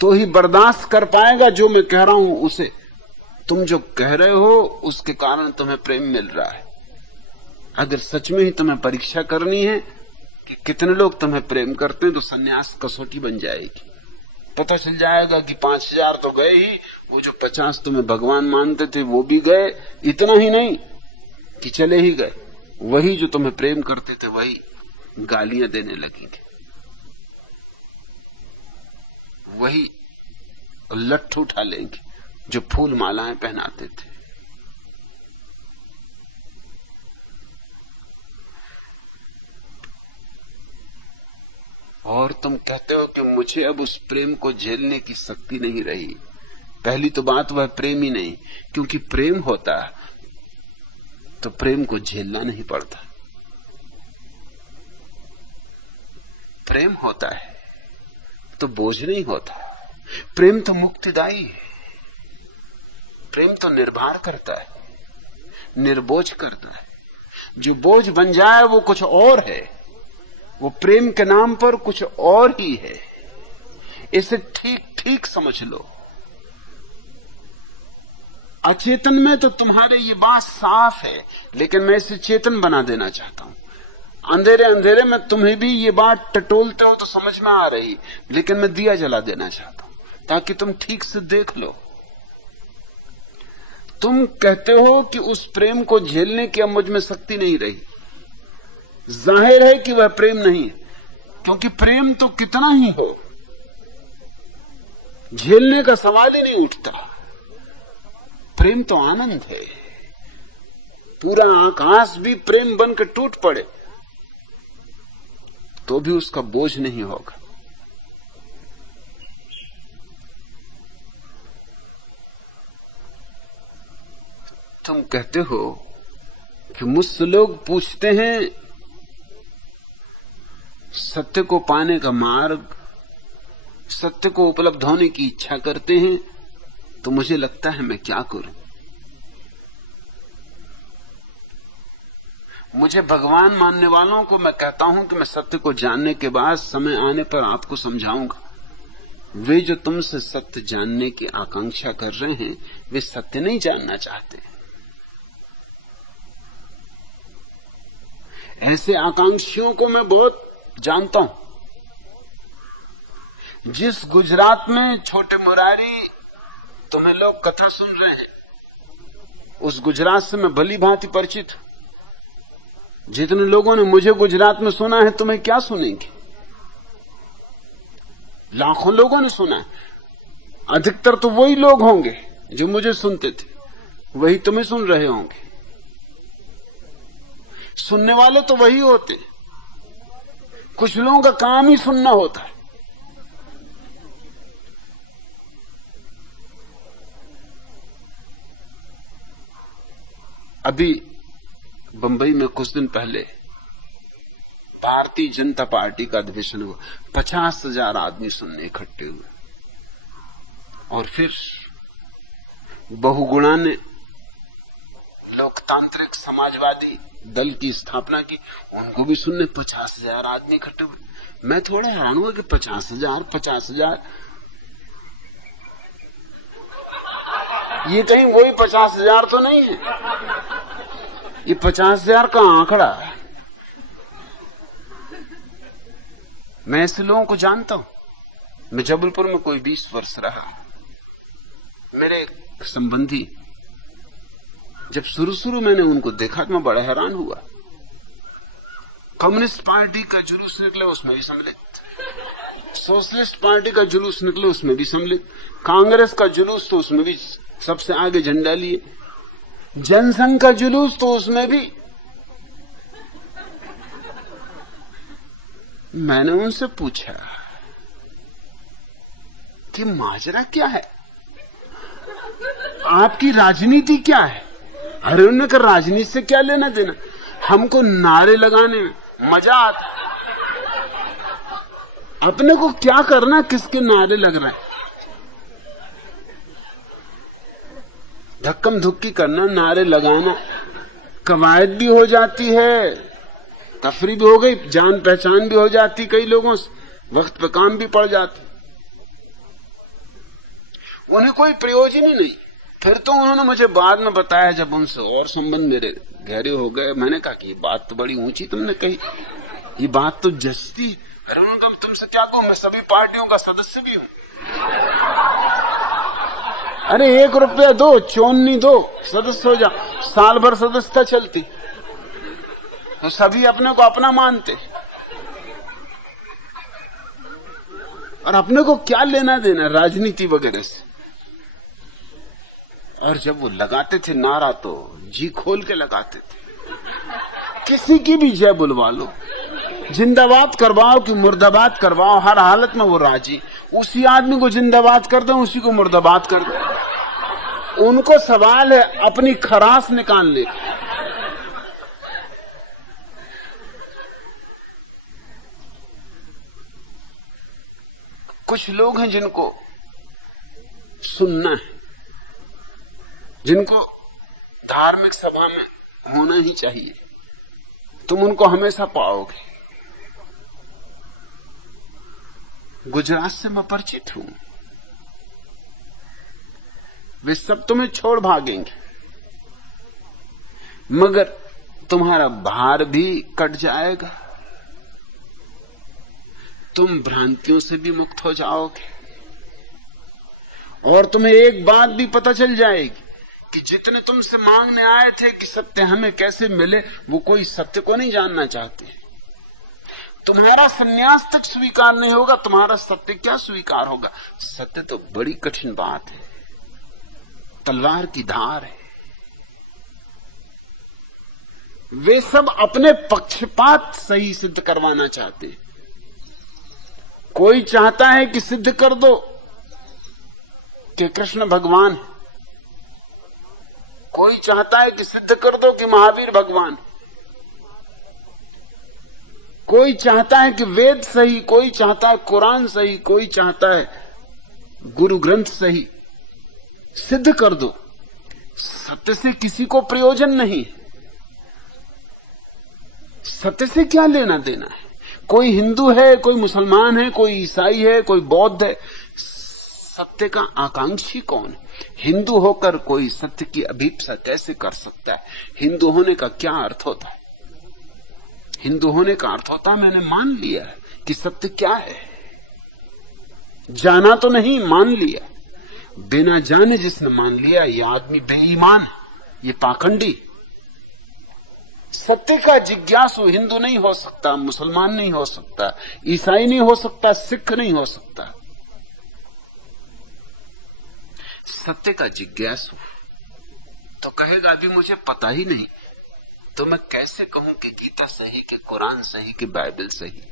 तो ही बर्दाश्त कर पाएगा जो मैं कह रहा हूं उसे। तुम जो कह रहे हो उसके कारण तुम्हें प्रेम मिल रहा है। अगर सच में ही तुम्हें परीक्षा करनी है कि कितने लोग तुम्हें प्रेम करते हैं, तो सन्यास कसौटी बन जाएगी। पता चल जाएगा कि 5000 तो गए ही, वो जो 50 तुम्हें भगवान मानते थे वो भी गए। इतना ही नहीं कि चले ही गए, वही जो तुम्हें प्रेम करते थे वही गालियां देने लगेंगे, वही लट्ठ उठा लेंगे जो फूल मालाएं पहनाते थे। और तुम कहते हो कि मुझे अब उस प्रेम को झेलने की शक्ति नहीं रही। पहली तो बात वह प्रेम ही नहीं, क्योंकि प्रेम होता तो प्रेम को झेलना नहीं पड़ता। प्रेम होता है तो बोझ नहीं होता। प्रेम तो मुक्तिदायी है। प्रेम तो निर्भर करता है, निर्बोझ करता है। जो बोझ बन जाए वो कुछ और है, वो प्रेम के नाम पर कुछ और ही है। इसे ठीक ठीक समझ लो। अचेतन में तो तुम्हारे ये बात साफ है, लेकिन मैं इसे चेतन बना देना चाहता हूं। अंधेरे अंधेरे में तुम्हें भी ये बात टटोलते हो तो समझ में आ रही, लेकिन मैं दिया जला देना चाहता हूं ताकि तुम ठीक से देख लो। तुम कहते हो कि उस प्रेम को झेलने की अब मुझ में शक्ति नहीं रही। जाहिर है कि वह प्रेम नहीं है, क्योंकि प्रेम तो कितना ही हो, झेलने का सवाल ही नहीं उठता। प्रेम तो आनंद है। पूरा आकाश भी प्रेम बनकर टूट पड़े तो भी उसका बोझ नहीं होगा। तुम कहते हो कि मुझसे लोग पूछते हैं सत्य को पाने का मार्ग, सत्य को उपलब्ध होने की इच्छा करते हैं, तो मुझे लगता है मैं क्या करूं। मुझे भगवान मानने वालों को मैं कहता हूं कि मैं सत्य को जानने के बाद समय आने पर आपको समझाऊंगा। वे जो तुमसे सत्य जानने की आकांक्षा कर रहे हैं, वे सत्य नहीं जानना चाहते। ऐसे आकांक्षियों को मैं बहुत जानता हूं। जिस गुजरात में छोटे मुरारी तुम्हें लोग कथा सुन रहे हैं, उस गुजरात से मैं भली भांति परिचित हूं। जितने लोगों ने मुझे गुजरात में सुना है, तुम्हें क्या सुनेंगे? लाखों लोगों ने सुना है। अधिकतर तो वही लोग होंगे जो मुझे सुनते थे, वही तुम्हें सुन रहे होंगे। सुनने वाले तो वही होते। कुछ लोगों का काम ही सुनना होता है। अभी बंबई में कुछ दिन पहले भारतीय जनता पार्टी का अधिवेशन हुआ। 50,000 आदमी सुनने इकट्ठे हुए। और फिर बहुगुणा ने लोकतांत्रिक समाजवादी दल की स्थापना की, उनको भी सुनने 50,000 आदमी इकट्ठे हुए। मैं थोड़ा हैरान हुआ कि 50,000 ये कहीं वही 50,000 तो नहीं है। ये 50,000 का आंकड़ा। मैं ऐसे लोगों को जानता हूं। मैं जबलपुर में कोई 20 वर्ष रहा। मेरे संबंधी, जब शुरू मैंने उनको देखा तो मैं बड़ा हैरान हुआ। कम्युनिस्ट पार्टी का जुलूस निकले, उसमें भी सम्मिलित। सोशलिस्ट पार्टी का जुलूस निकले, उसमें भी सम्मिलित। कांग्रेस का जुलूस तो उसमें भी सबसे आगे झंडा लिए। जनसंघ का जुलूस तो उसमें भी। मैंने उनसे पूछा कि माजरा क्या है, आपकी राजनीति क्या है? अरे उन्होंने कहा राजनीति से क्या लेना देना, हमको नारे लगाने में मजा आता। अपने को क्या करना, किसके नारे लग रहा है? धक्कम धुक्की करना, नारे लगाना, कवायद भी हो जाती है, तफरी भी हो गई, जान पहचान भी हो जाती कई लोगों से, वक्त पे काम भी पड़ जाते, उन्हें कोई प्रयोजन ही नहीं। फिर तो उन्होंने मुझे बाद में बताया, जब उनसे और संबंध मेरे गहरे हो गए, मैंने कहा कि ये बात तो बड़ी ऊंची तुमने कही, ये बात तो जस्ती। फिर उन्होंने कहा तुमसे क्या कहूं, मैं सभी पार्टियों का सदस्य भी हूं। अरे 1 रुपया दो, चोन्नी दो, सदस्य हो जा। साल भर सदस्यता चलती, तो सभी अपने को अपना मानते, और अपने को क्या लेना देना राजनीति वगैरह से। और जब वो लगाते थे नारा तो जी खोल के लगाते थे, किसी की भी जय बुलवा लो, जिंदाबाद करवाओ कि मुर्दाबाद करवाओ, हर हालत में वो राजी। उसी आदमी को जिंदाबाद कर दो, उसी को मुर्दाबाद कर दो। उनको सवाल है अपनी खरास निकालने का। कुछ लोग हैं जिनको सुनना है, जिनको धार्मिक सभा में होना ही चाहिए, तुम उनको हमेशा पाओगे। गुजरात से मैं परिचित हूं, वे सब तुम्हें छोड़ भागेंगे, मगर तुम्हारा भार भी कट जाएगा, तुम भ्रांतियों से भी मुक्त हो जाओगे, और तुम्हें एक बात भी पता चल जाएगी कि जितने तुमसे मांगने आए थे कि सत्य हमें कैसे मिले, वो कोई सत्य को नहीं जानना चाहते। तुम्हारा सन्यास तक स्वीकार नहीं होगा, तुम्हारा सत्य क्या स्वीकार होगा। सत्य तो बड़ी कठिन बात है, तलवार की धार है। वे सब अपने पक्षपात सही सिद्ध करवाना चाहते हैं। कोई चाहता है कि सिद्ध कर दो कि कृष्ण भगवान, कोई चाहता है कि सिद्ध कर दो कि महावीर भगवान, कोई चाहता है कि वेद सही, कोई चाहता है कुरान सही, कोई चाहता है गुरु ग्रंथ सही। सिद्ध कर दो। सत्य से किसी को प्रयोजन नहीं, सत्य से क्या लेना देना है। कोई हिंदू है, कोई मुसलमान है, कोई ईसाई है, कोई बौद्ध है, सत्य का आकांक्षी कौन है। हिंदू होकर कोई सत्य की अभीप्सा कैसे कर सकता है। हिंदू होने का क्या अर्थ होता है। हिंदू होने का अर्थ होता है मैंने मान लिया कि सत्य क्या है, जाना तो नहीं, मान लिया। बिना जाने जिसने मान लिया, यह आदमी बेईमान है, ये पाखंडी। सत्य का जिज्ञासु हिंदू नहीं हो सकता, मुसलमान नहीं हो सकता, ईसाई नहीं हो सकता, सिख नहीं हो सकता। सत्य का जिज्ञासु तो कहेगा अभी मुझे पता ही नहीं, तो मैं कैसे कहूं कि गीता सही, कि कुरान सही, कि बाइबल सही।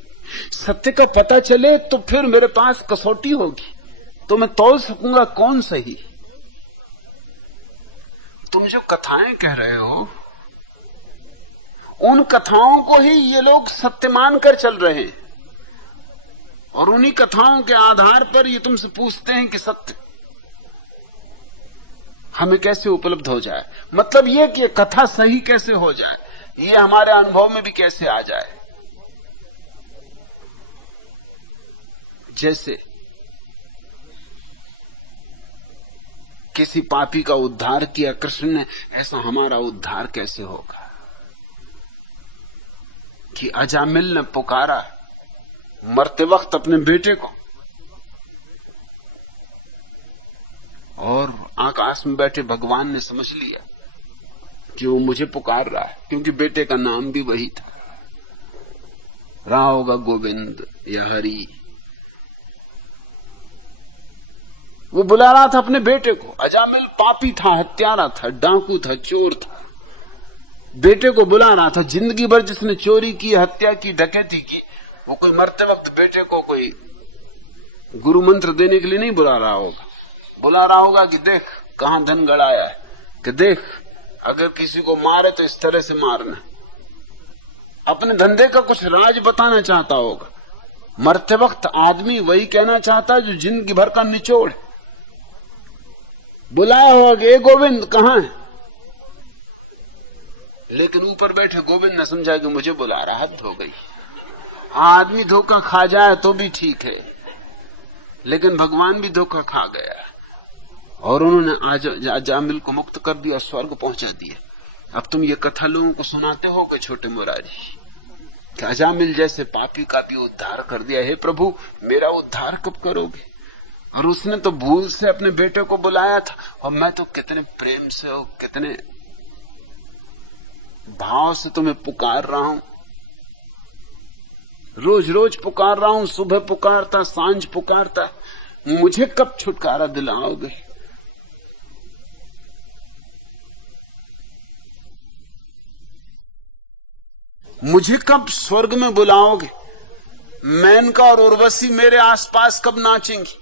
सत्य का पता चले तो फिर मेरे पास कसौटी होगी, तो मैं तौल सकूंगा कौन सही। तुम जो कथाएं कह रहे हो, उन कथाओं को ही ये लोग सत्य मानकर चल रहे हैं, और उन्हीं कथाओं के आधार पर ये तुमसे पूछते हैं कि सत्य हमें कैसे उपलब्ध हो जाए। मतलब ये कि कथा सही कैसे हो जाए, ये हमारे अनुभव में भी कैसे आ जाए। जैसे किसी पापी का उद्धार किया कृष्ण ने, ऐसा हमारा उद्धार कैसे होगा। कि अजामिल ने पुकारा मरते वक्त अपने बेटे को, और आकाश में बैठे भगवान ने समझ लिया कि वो मुझे पुकार रहा है, क्योंकि बेटे का नाम भी वही था। रहा होगा गोविंद या हरि। वो बुला रहा था अपने बेटे को। अजामिल पापी था, हत्यारा था, डाकू था, चोर था। बेटे को बुला रहा था। जिंदगी भर जिसने चोरी की, हत्या की, डकैती की, वो कोई मरते वक्त बेटे को कोई गुरु मंत्र देने के लिए नहीं बुला रहा होगा। बुला रहा होगा कि देख कहां धन गड़ाया है, कि देख अगर किसी को मारे तो इस तरह से मारना। अपने धंधे का कुछ राज बताना चाहता होगा। मरते वक्त आदमी वही कहना चाहता है जो जिंदगी भर का निचोड़। बुलाया होगा कि ए गोविंद कहां है। लेकिन ऊपर बैठे गोविंद ने समझा कि मुझे बुला रहा, हद हो गई। आदमी धोखा खा जाए तो भी ठीक है, लेकिन भगवान भी धोखा खा गया और उन्होंने अजामिल को मुक्त कर दिया, स्वर्ग पहुंचा दिया। अब तुम ये कथा लोगों को सुनाते हो कि छोटे मुरारी कि अजामिल जैसे पापी का भी उद्धार कर दिया। हे प्रभु, मेरा उद्धार कब करोगे? और उसने तो भूल से अपने बेटे को बुलाया था, और मैं तो कितने प्रेम से और कितने भाव से तुम्हें पुकार रहा हूं, रोज रोज पुकार रहा हूं, सुबह पुकारता, सांझ पुकारता, मुझे कब छुटकारा दिलाओगे? मुझे कब स्वर्ग में बुलाओगे? मेनका और उर्वशी मेरे आसपास कब नाचेंगी?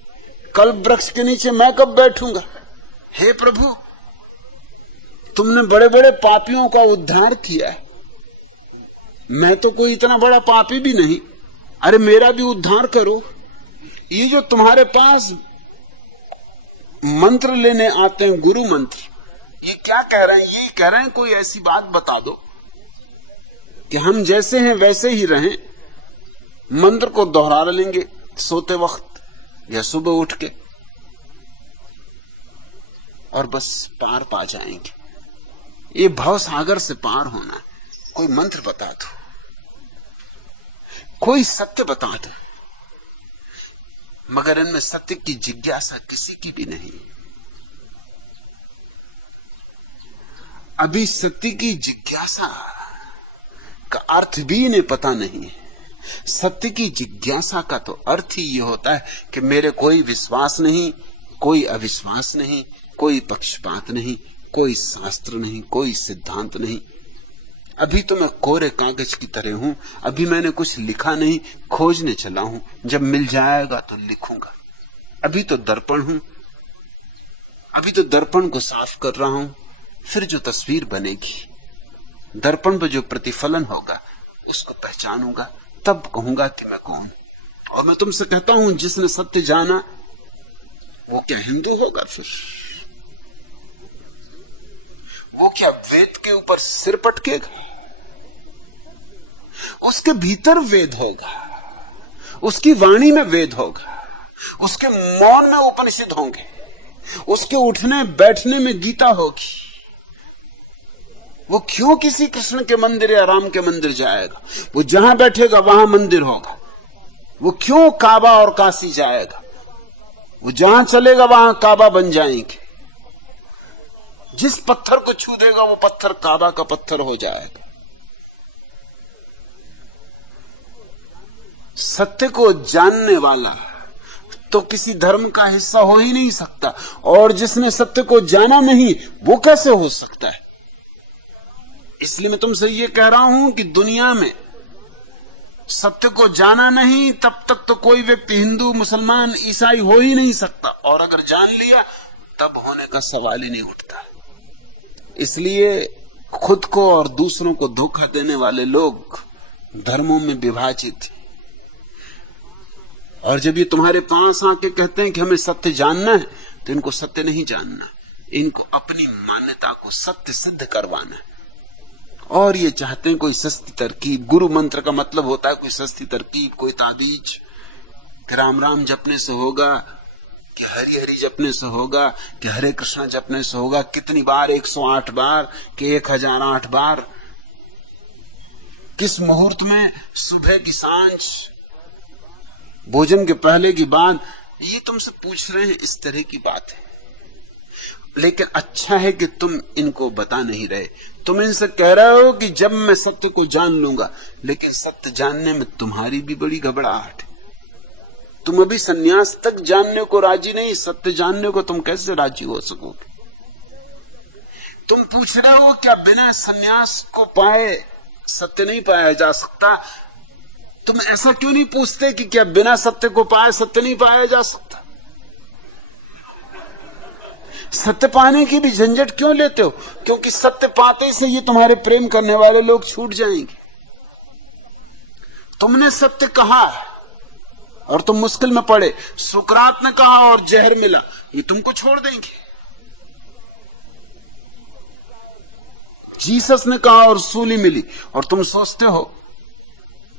कल्प वृक्ष के नीचे मैं कब बैठूंगा? हे प्रभु, तुमने बड़े बड़े पापियों का उद्धार किया है, मैं तो कोई इतना बड़ा पापी भी नहीं, अरे मेरा भी उद्धार करो। ये जो तुम्हारे पास मंत्र लेने आते हैं, गुरु मंत्र, ये क्या कह रहे हैं? यही कह रहे हैं कोई ऐसी बात बता दो कि हम जैसे हैं वैसे ही रहें, मंत्र को दोहरा लेंगे सोते वक्त या सुबह उठ के, और बस पार पा जाएंगे। ये भव सागर से पार होना है। कोई मंत्र बता दो, कोई सत्य बता दो, मगर इनमें सत्य की जिज्ञासा किसी की भी नहीं। अभी सत्य की जिज्ञासा का अर्थ भी इन्हें पता नहीं है। सत्य की जिज्ञासा का तो अर्थ ही यह होता है कि मेरे कोई विश्वास नहीं, कोई अविश्वास नहीं, कोई पक्षपात नहीं, कोई शास्त्र नहीं, कोई सिद्धांत नहीं। अभी तो मैं कोरे कागज की तरह हूं, अभी मैंने कुछ लिखा नहीं, खोजने चला हूं, जब मिल जाएगा तो लिखूंगा। अभी तो दर्पण हूं, अभी तो दर्पण को साफ कर रहा हूं, फिर जो तस्वीर बनेगी, दर्पण पर जो प्रतिफलन होगा उसको पहचानूंगा, तब कहूंगा कि मैं कौन। और मैं तुमसे कहता हूं, जिसने सत्य जाना वो क्या हिंदू होगा? फिर वो क्या वेद के ऊपर सिर पटकेगा? उसके भीतर वेद होगा, उसकी वाणी में वेद होगा, उसके मौन में उपनिषद होंगे, उसके उठने बैठने में गीता होगी। वो क्यों किसी कृष्ण के मंदिर या राम के मंदिर जाएगा? वो जहां बैठेगा वहां मंदिर होगा। वो क्यों काबा और काशी जाएगा? वो जहां चलेगा वहां काबा बन जाएंगे। जिस पत्थर को छू देगा वो पत्थर काबा का पत्थर हो जाएगा। सत्य को जानने वाला तो किसी धर्म का हिस्सा हो ही नहीं सकता, और जिसने सत्य को जाना नहीं वो कैसे हो सकता है? इसलिए मैं तुमसे ये कह रहा हूं कि दुनिया में सत्य को जाना नहीं, तब तक तो कोई व्यक्ति हिंदू, मुसलमान, ईसाई हो ही नहीं सकता, और अगर जान लिया तब होने का सवाल ही नहीं उठता। इसलिए खुद को और दूसरों को धोखा देने वाले लोग धर्मों में विभाजित, और जब ये तुम्हारे पास आके कहते हैं कि हमें सत्य जानना है, तो इनको सत्य नहीं जानना, इनको अपनी मान्यता को सत्य सिद्ध करवाना है। और ये चाहते हैं कोई सस्ती तरकीब। गुरु मंत्र का मतलब होता है कोई सस्ती तरकीब, कोई ताबीज कि राम राम जपने से होगा, कि हरि हरि जपने से होगा, कि हरे कृष्णा जपने से होगा। कितनी बार? 108 बार कि 1008 बार? किस मुहूर्त में? सुबह की सांझ, भोजन के पहले की बाद? ये तुमसे पूछ रहे हैं, इस तरह की बात है। लेकिन अच्छा है कि तुम इनको बता नहीं रहे। तुम इनसे कह रहे हो कि जब मैं सत्य को जान लूंगा, लेकिन सत्य जानने में तुम्हारी भी बड़ी घबराहट है। तुम अभी सन्यास तक जानने को राजी नहीं, सत्य जानने को तुम कैसे राजी हो सकोगे? तुम पूछ रहे हो क्या बिना सन्यास को पाए सत्य नहीं पाया जा सकता? तुम ऐसा क्यों नहीं पूछते कि क्या बिना सत्य को पाए सत्य नहीं पाया जा सकता? सत्य पाने की भी झंझट क्यों लेते हो? क्योंकि सत्य पाते से ये तुम्हारे प्रेम करने वाले लोग छूट जाएंगे। तुमने सत्य कहा और तुम मुश्किल में पड़े, सुकरात ने कहा और जहर मिला, ये तुमको छोड़ देंगे। जीसस ने कहा और सूली मिली, और तुम सोचते हो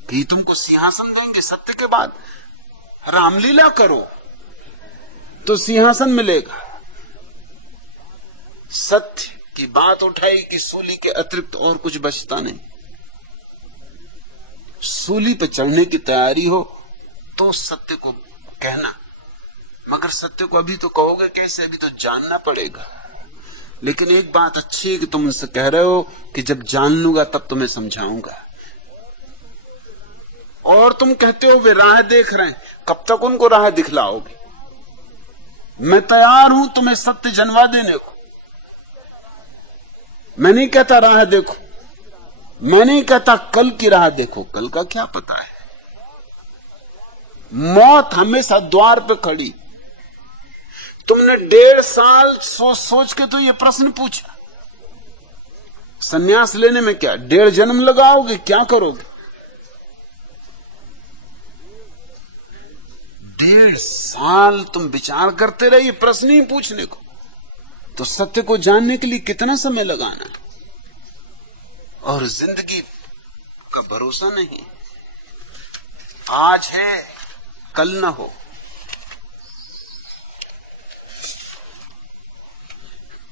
कि तुमको सिंहासन देंगे सत्य के बाद। रामलीला करो तो सिंहासन मिलेगा। सत्य की बात उठाई कि सूली के अतिरिक्त और कुछ बचता नहीं। सूली पर चढ़ने की तैयारी हो तो सत्य को कहना, मगर सत्य को अभी तो कहोगे कैसे, अभी तो जानना पड़ेगा। लेकिन एक बात अच्छी है कि तुम उनसे कह रहे हो कि जब जान लूंगा तब तुम्हें समझाऊंगा। और तुम कहते हो वे राह देख रहे हैं, कब तक उनको राह दिखलाओगे? मैं तैयार हूं तुम्हें सत्य जनवा देने को। मैं नहीं कहता राह देखो, मैं नहीं कहता कल की राह देखो, कल का क्या पता है। मौत हमेशा द्वार पे खड़ी। तुमने 1.5 साल सोच सोच के तो ये प्रश्न पूछा, सन्यास लेने में क्या 1.5 जन्म लगाओगे? क्या करोगे? 1.5 साल तुम विचार करते रहे ये प्रश्न ही पूछने को, तो सत्य को जानने के लिए कितना समय लगाना। और जिंदगी का भरोसा नहीं, आज है कल न हो।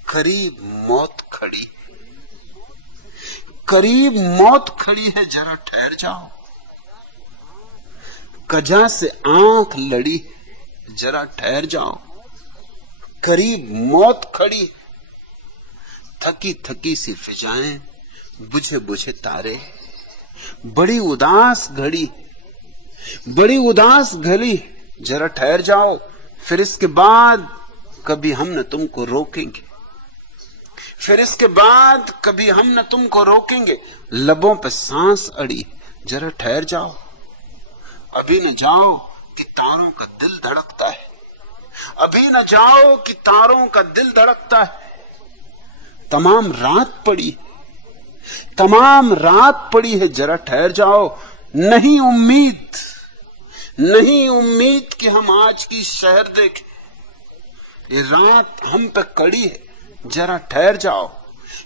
करीब मौत खड़ी, करीब मौत खड़ी है, जरा ठहर जाओ। कजा से आंख लड़ी, जरा ठहर जाओ। करीब मौत खड़ी, थकी थकी सी फिजाएं, बुझे बुझे तारे, बड़ी उदास घड़ी, बड़ी उदास घड़ी, जरा ठहर जाओ। फिर इसके बाद कभी हम न तुमको रोकेंगे, फिर इसके बाद कभी हम न तुमको रोकेंगे। लबों पे सांस अड़ी, जरा ठहर जाओ। अभी न जाओ कि तारों का दिल धड़कता है, अभी न जाओ कि तारों का दिल धड़कता है। तमाम रात पड़ी, तमाम रात पड़ी है, जरा ठहर जाओ। नहीं उम्मीद, नहीं उम्मीद कि हम आज की शहर देखें। ये रात हम पे कड़ी है, जरा ठहर जाओ।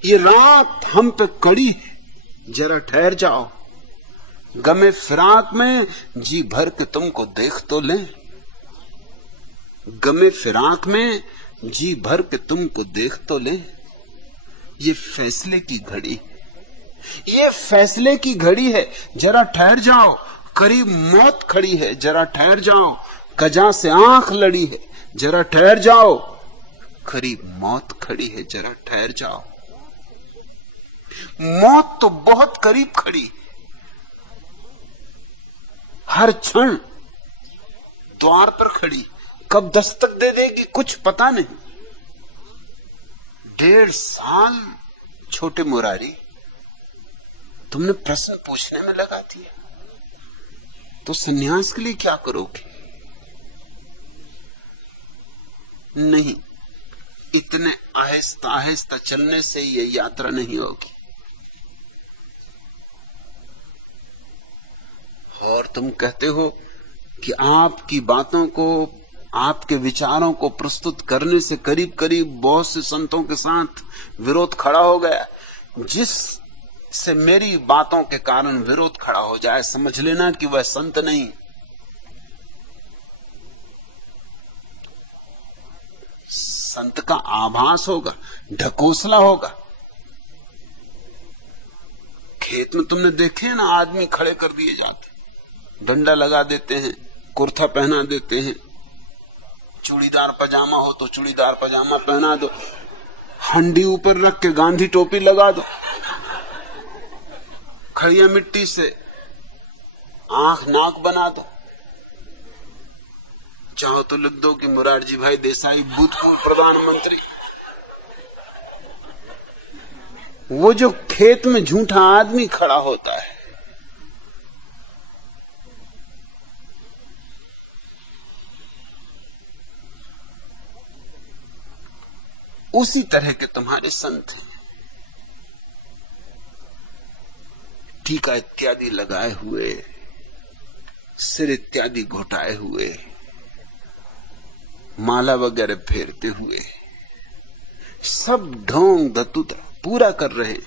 ये रात हम पे कड़ी है, जरा ठहर जाओ। गमे फिराक में जी भर के तुमको देख तो लें, गमे फिराक में जी भर के तुमको देख तो लें। ये फैसले की घड़ी, ये फैसले की घड़ी है, जरा ठहर जाओ। करीब मौत खड़ी है, जरा ठहर जाओ। कजा से आंख लड़ी है, जरा ठहर जाओ। करीब मौत खड़ी है, जरा ठहर जाओ। मौत तो बहुत करीब खड़ी, हर क्षण द्वार पर खड़ी, कब दस्तक दे देगी कुछ पता नहीं। 1.5 साल छोटे मुरारी तुमने प्रश्न पूछने में लगा दिया, तो सन्यास के लिए क्या करोगे? नहीं, इतने आहिस्ता आहिस्ता चलने से ये यात्रा नहीं होगी। और तुम कहते हो कि आपकी बातों को, आपके विचारों को प्रस्तुत करने से करीब करीब बहुत से संतों के साथ विरोध खड़ा हो गया। जिस से मेरी बातों के कारण विरोध खड़ा हो जाए, समझ लेना कि वह संत नहीं, संत का आभास होगा, ढकोसला होगा। खेत में तुमने देखे ना, आदमी खड़े कर दिए जाते, डंडा लगा देते हैं, कुर्ता पहना देते हैं, चूड़ीदार पजामा हो तो चूड़ीदार पजामा पहना दो, हंडी ऊपर रख के गांधी टोपी लगा दो, खड़िया मिट्टी से आंख नाक बना दो। चाहो तो लिख दो कि मोरारजी भाई देसाई भूतपूर्व प्रधानमंत्री। वो जो खेत में झूठा आदमी खड़ा होता है, उसी तरह के तुम्हारे संत हैं, टीका इत्यादि लगाए हुए, सिर इत्यादि घोटाए हुए, माला वगैरह फेरते हुए, सब ढोंग धतूत पूरा कर रहे हैं।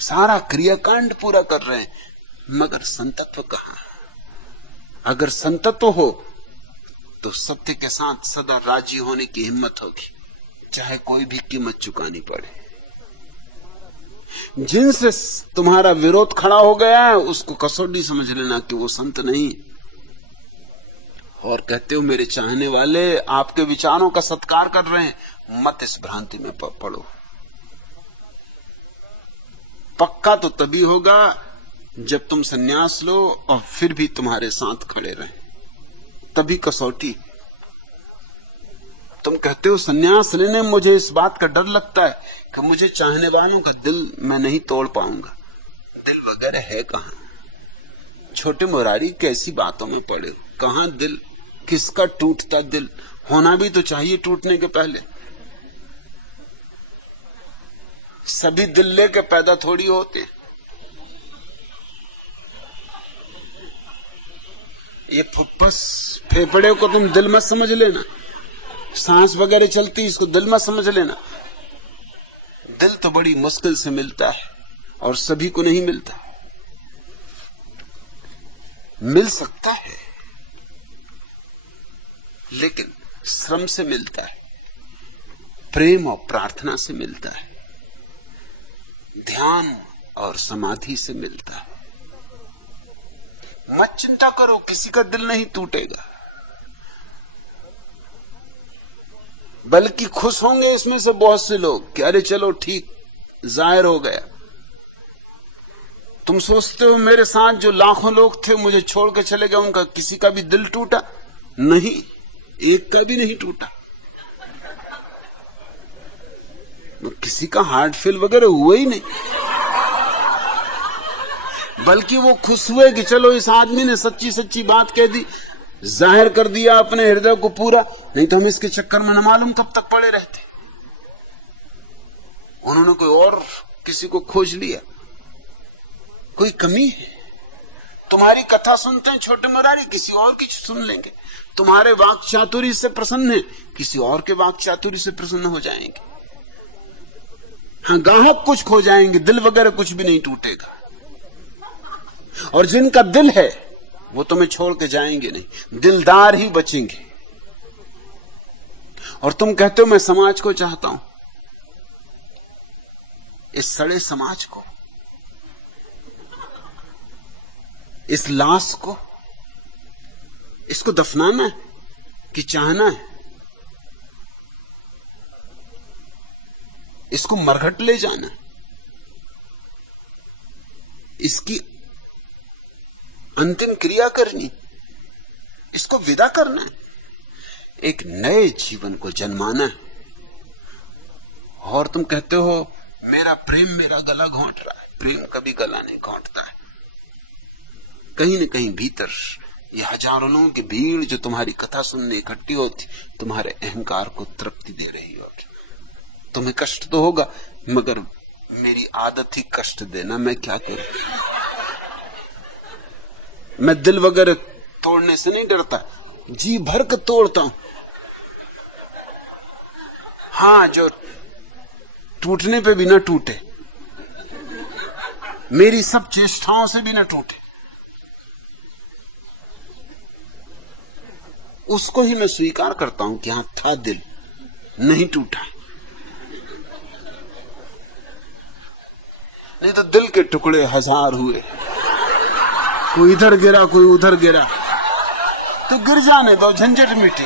सारा क्रियाकांड पूरा कर रहे हैं, मगर संतत्व कहां? अगर संतत्व हो तो सत्य के साथ सदा राजी होने की हिम्मत होगी, चाहे कोई भी कीमत चुकानी पड़े। जिनसे तुम्हारा विरोध खड़ा हो गया है उसको कसौटी समझ लेना कि वो संत नहीं। और कहते हो मेरे चाहने वाले आपके विचारों का सत्कार कर रहे हैं, मत इस भ्रांति में पड़ो। पक्का तो तभी होगा जब तुम सन्यास लो और फिर भी तुम्हारे साथ खड़े रहें, तभी कसौटी। तुम कहते हो सन्यास लेने में मुझे इस बात का डर लगता है कि मुझे चाहने वालों का दिल मैं नहीं तोड़ पाऊंगा। दिल वगैरह है कहां? छोटे मुरारी कैसी बातों में पड़े हो? कहां दिल? किसका टूटता दिल? होना भी तो चाहिए टूटने के पहले। सभी दिल लेके पैदा थोड़ी होते। ये फुफ्फस फेफड़े को तुम दिल मत समझ लेना, सांस वगैरह चलती इसको दिल मत समझ लेना। दिल तो बड़ी मुश्किल से मिलता है और सभी को नहीं मिलता। मिल सकता है लेकिन श्रम से मिलता है, प्रेम और प्रार्थना से मिलता है, ध्यान और समाधि से मिलता है। मत चिंता करो, किसी का दिल नहीं टूटेगा, बल्कि खुश होंगे इसमें से बहुत से लोग कि अरे चलो ठीक, जाहिर हो गया। तुम सोचते हो मेरे साथ जो लाखों लोग थे मुझे छोड़ के चले गए, उनका किसी का भी दिल टूटा? नहीं, एक का भी नहीं टूटा। किसी का हार्ट फेल वगैरह हुआ ही नहीं, बल्कि वो खुश हुए कि चलो इस आदमी ने सच्ची सच्ची बात कह दी, जाहिर कर दिया अपने हृदय को पूरा, नहीं तो हम इसके चक्कर में न मालूम कब तक पड़े रहते। उन्होंने कोई और किसी को खोज लिया। कोई कमी है? तुम्हारी कथा सुनते हैं छोटे मुरारी, किसी और की सुन लेंगे। तुम्हारे वाक चातुर्य से प्रसन्न है, किसी और के वाक चातुर्य से प्रसन्न हो जाएंगे। हाँ, गाहक कुछ खो जाएंगे, दिल वगैरह कुछ भी नहीं टूटेगा। और जिनका दिल है वो तुम्हें छोड़ के जाएंगे नहीं, दिलदार ही बचेंगे। और तुम कहते हो मैं समाज को चाहता हूं, इस सड़े समाज को, इस लाश को, इसको दफनाना है कि चाहना है? इसको मरघट ले जाना है, इसकी अंतिम क्रिया करनी, इसको विदा करना है, एक नए जीवन को जन्माना है। और तुम कहते हो मेरा प्रेम मेरा गला घोंट रहा है। प्रेम कभी गला नहीं घोंटता है। कहीं न कहीं भीतर ये हजारों लोगों की भीड़ जो तुम्हारी कथा सुनने इकट्ठी होती, तुम्हारे अहंकार को तृप्ति दे रही होती। तुम्हें कष्ट तो होगा, मगर मेरी आदत ही कष्ट देना, मैं क्या करूं? मैं दिल वगैरह तोड़ने से नहीं डरता, जी भर के तोड़ता हूं। हां, जो टूटने पे भी ना टूटे, मेरी सब चेष्टाओं से भी ना टूटे, उसको ही मैं स्वीकार करता हूं कि हां था दिल, नहीं टूटा। नहीं तो दिल के टुकड़े हजार हुए, कोई इधर गिरा कोई उधर गिरा, तो गिर जाने दो, झंझट मिटी।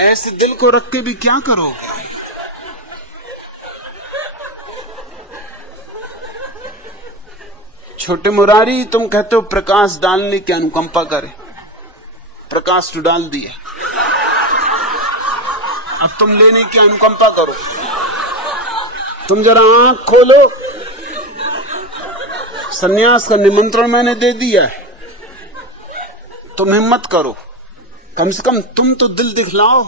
ऐसे दिल को रख के भी क्या करोगे? छोटे मुरारी, तुम कहते हो प्रकाश डालने की अनुकंपा करे, प्रकाश तो डाल दिया, अब तुम लेने की अनुकंपा करो। तुम जरा आंख खोलो, सन्यास का निमंत्रण मैंने दे दिया है, तुम हिम्मत करो, कम से कम तुम तो दिल दिखलाओ।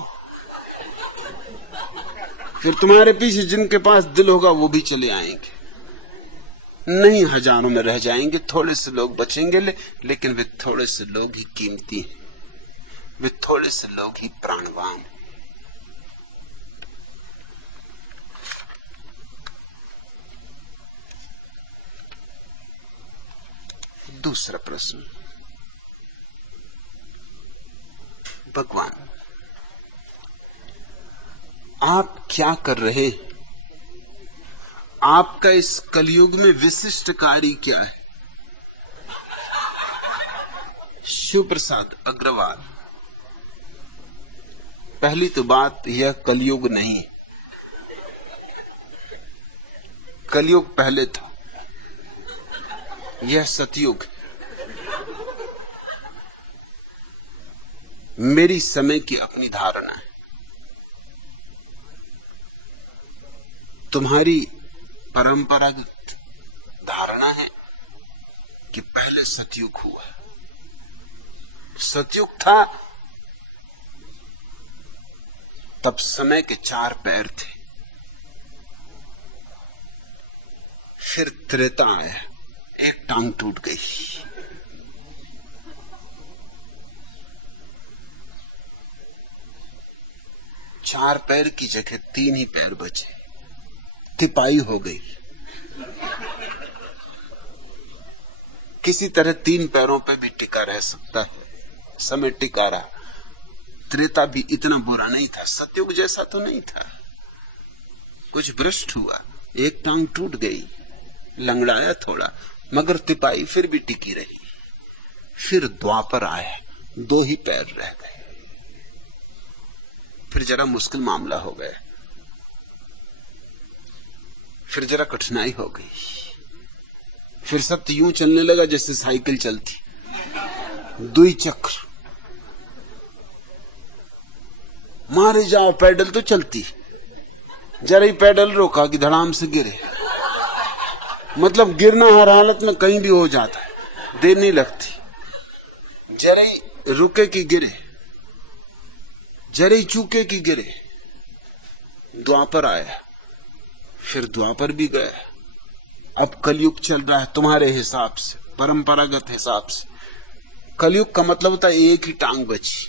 फिर तुम्हारे पीछे जिनके पास दिल होगा वो भी चले आएंगे, नहीं हजारों में रह जाएंगे, थोड़े से लोग बचेंगे, लेकिन वे थोड़े से लोग ही कीमती हैं, वे थोड़े से लोग ही प्राणवान। दूसरा प्रश्न, भगवान आप क्या कर रहे हैं? आपका इस कलयुग में विशिष्ट कार्य क्या है? शिव प्रसाद अग्रवाल, पहली तो बात, यह कलयुग नहीं है। कलयुग पहले था, यह सतयुग। मेरी समय की अपनी धारणा है, तुम्हारी परंपरागत धारणा है कि पहले सतयुग हुआ। सतयुग था तब समय के 4 पैर थे, फिर त्रेता आया, एक टांग टूट गई। चार पैर की जगह 3 ही पैर बचे, तिपाई हो गई। किसी तरह 3 पैरों पे भी टिका रह सकता है, समय टिका रहा। त्रेता भी इतना बुरा नहीं था, सतयुग जैसा तो नहीं था। कुछ भ्रष्ट हुआ, एक टांग टूट गई, लंगड़ाया थोड़ा, मगर तिपाई फिर भी टिकी रही। फिर द्वापर आया, 2 ही पैर रह गए। फिर जरा मुश्किल मामला हो गया, फिर जरा कठिनाई हो गई। फिर सत्य यूं चलने लगा जैसे साइकिल चलती, 2 चक्र, मारे जाओ पैडल तो चलती, जरा ही पैडल रोका कि धड़ाम से गिरे। मतलब गिरना हर हालत में कहीं भी हो जाता है, देर नहीं लगती। जरा ही रुके कि गिरे, जरा ही चूके कि गिरे। द्वापर आया, फिर द्वापर भी गया। अब कलयुग चल रहा है तुम्हारे हिसाब से, परंपरागत हिसाब से। कलयुग का मतलब होता है एक ही टांग बची।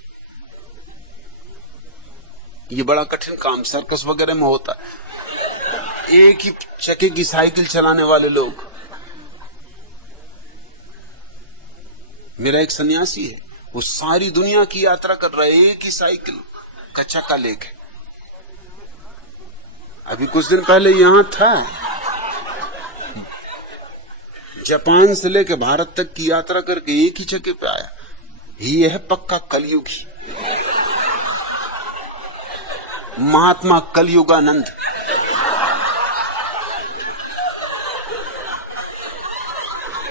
ये बड़ा कठिन काम सर्कस वगैरह में होता है, एक ही चक्के की साइकिल चलाने वाले लोग। मेरा एक सन्यासी है, वो सारी दुनिया की यात्रा कर रहा है एक ही साइकिल का चक्का लेके। अभी कुछ दिन पहले यहां था, जापान से लेके भारत तक की यात्रा करके एक ही चक्के पे आया। ये है पक्का कलयुगी, महात्मा कलयुगानंद।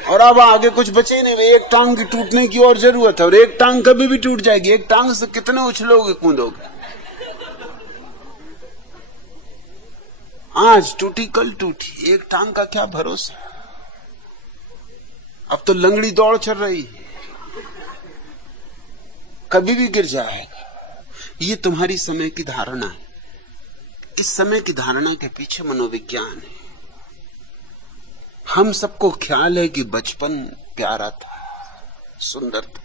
और अब आगे कुछ बचे नहीं, एक टांग की टूटने की और जरूरत है, और एक टांग कभी भी टूट जाएगी। एक टांग से कितने उछलोगे कूदोगे। आज टूटी कल टूटी, एक टांग का क्या भरोसा। अब तो लंगड़ी दौड़ चल रही, कभी भी गिर जाएगा। ये तुम्हारी समय की धारणा है। इस समय की धारणा के पीछे मनोविज्ञान है। हम सबको ख्याल है कि बचपन प्यारा था, सुंदर था।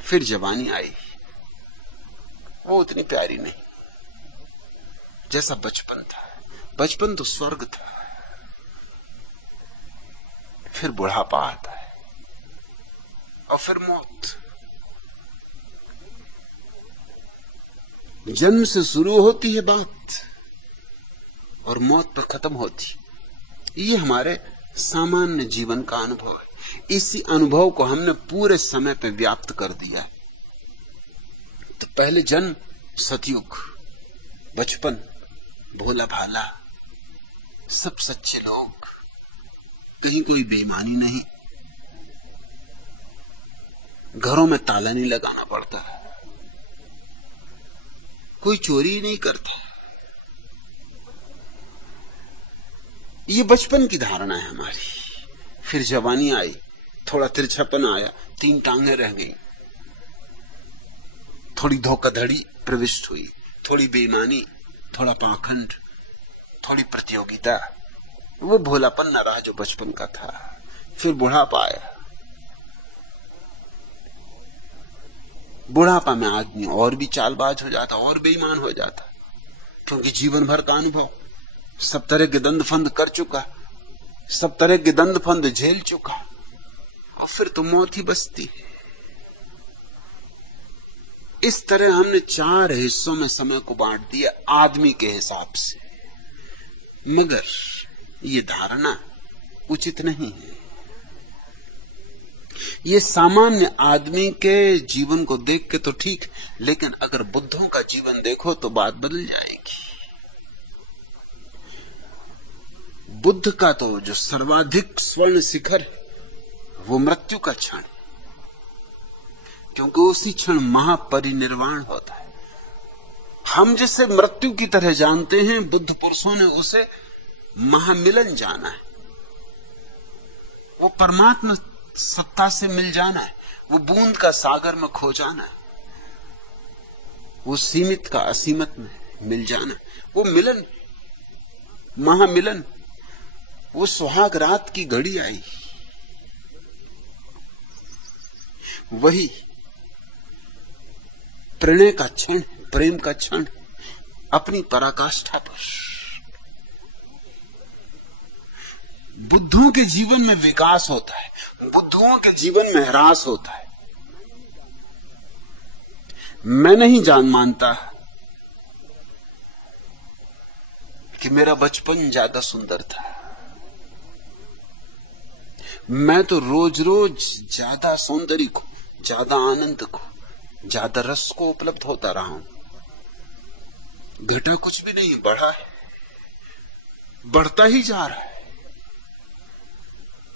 फिर जवानी आई, वो उतनी प्यारी नहीं जैसा बचपन था। बचपन तो स्वर्ग था। फिर बुढ़ापा आता है और फिर मौत। जन्म से शुरू होती है बात और मौत पर खत्म होती। ये हमारे सामान्य जीवन का अनुभव है। इसी अनुभव को हमने पूरे समय पे व्याप्त कर दिया है। तो पहले जन्म सतयुग, बचपन, भोला भाला, सब सच्चे लोग, कहीं कोई बेईमानी नहीं, घरों में ताला नहीं लगाना पड़ता, कोई चोरी नहीं करता। ये बचपन की धारणा है हमारी। फिर जवानी आई, थोड़ा तिरछापन आया, 3 टांगें रह गई, थोड़ी धोखाधड़ी प्रविष्ट हुई, थोड़ी बेईमानी, थोड़ा पाखंड, थोड़ी प्रतियोगिता। वो भोलापन न रहा जो बचपन का था। फिर बुढ़ापा आया। बुढ़ापा में आदमी और भी चालबाज हो जाता, और बेईमान हो जाता, क्योंकि जीवन भर का अनुभव, सब तरह के दंड फंद कर चुका, सब तरह के दंड फंद झेल चुका, और फिर तो मौत ही बचती। इस तरह हमने 4 हिस्सों में समय को बांट दिया आदमी के हिसाब से। मगर ये धारणा उचित नहीं है। ये सामान्य आदमी के जीवन को देख के तो ठीक, लेकिन अगर बुद्धों का जीवन देखो तो बात बदल जाएगी। बुद्ध का तो जो सर्वाधिक स्वर्ण शिखर है वो मृत्यु का क्षण, क्योंकि उसी क्षण महापरिनिर्वाण होता है। हम जिसे मृत्यु की तरह जानते हैं, बुद्ध पुरुषों ने उसे महामिलन जाना है। वो परमात्मा सत्ता से मिल जाना है, वो बूंद का सागर में खो जाना है, वो सीमित का असीमित में मिल जाना, वो मिलन, महामिलन। वो सुहाग रात की घड़ी आई, वही प्रणय का क्षण, प्रेम का क्षण अपनी पराकाष्ठा पर। बुद्धों के जीवन में विकास होता है, बुद्धों के जीवन में ह्रास होता है। मैं नहीं जान मानता कि मेरा बचपन ज्यादा सुंदर था। मैं तो रोज रोज ज्यादा सौंदर्य को, ज्यादा आनंद को, ज्यादा रस को उपलब्ध होता रहा हूं। घटा कुछ भी नहीं, बढ़ा है, बढ़ता ही जा रहा है।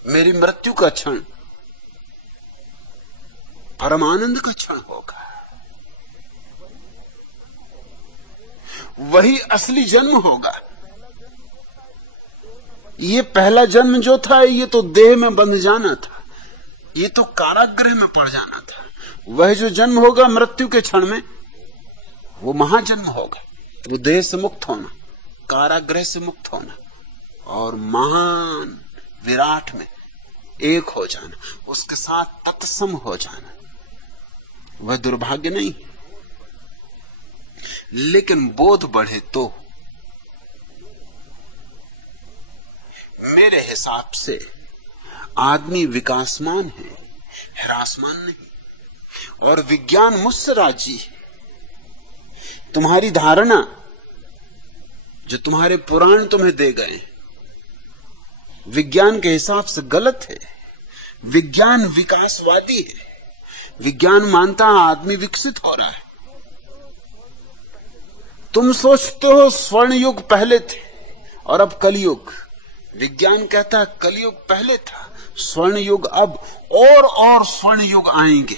मेरी मृत्यु का क्षण परमानंद का क्षण होगा, वही असली जन्म होगा। ये पहला जन्म जो था, ये तो देह में बंध जाना था, ये तो कारागृह में पड़ जाना था। वह जो जन्म होगा मृत्यु के क्षण में, वो महाजन्म होगा। वो देह से मुक्त होना, कारागृह से मुक्त होना और महान विराट में एक हो जाना, उसके साथ तत्सम हो जाना। वह दुर्भाग्य नहीं, लेकिन बोध बढ़े तो मेरे हिसाब से आदमी विकासमान है, ह्रासमान नहीं। और विज्ञान मुझसे राजी है। तुम्हारी धारणा जो तुम्हारे पुराण तुम्हें दे गए विज्ञान के हिसाब से गलत है। विज्ञान विकासवादी है। विज्ञान मानता है आदमी विकसित हो रहा है। तुम सोचते हो स्वर्ण युग पहले थे और अब कलयुग। विज्ञान कहता है कलयुग पहले था, स्वर्ण युग अब, और स्वर्ण युग आएंगे।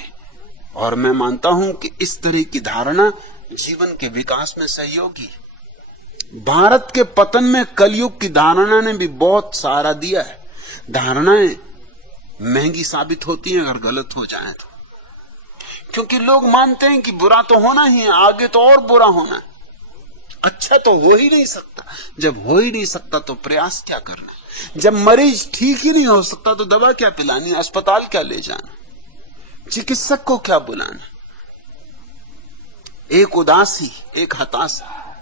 और मैं मानता हूं कि इस तरह की धारणा जीवन के विकास में सहयोगी। भारत के पतन में कलयुग की धारणा ने भी बहुत सहारा दिया है। धारणाएं महंगी साबित होती हैं अगर गलत हो जाए तो, क्योंकि लोग मानते हैं कि बुरा तो होना ही है, आगे तो और बुरा होना है, अच्छा तो हो ही नहीं सकता। जब हो ही नहीं सकता तो प्रयास क्या करना? जब मरीज ठीक ही नहीं हो सकता तो दवा क्या पिलानी, अस्पताल क्या ले जाना, चिकित्सक को क्या बुलाना? एक उदासी, एक हताशा।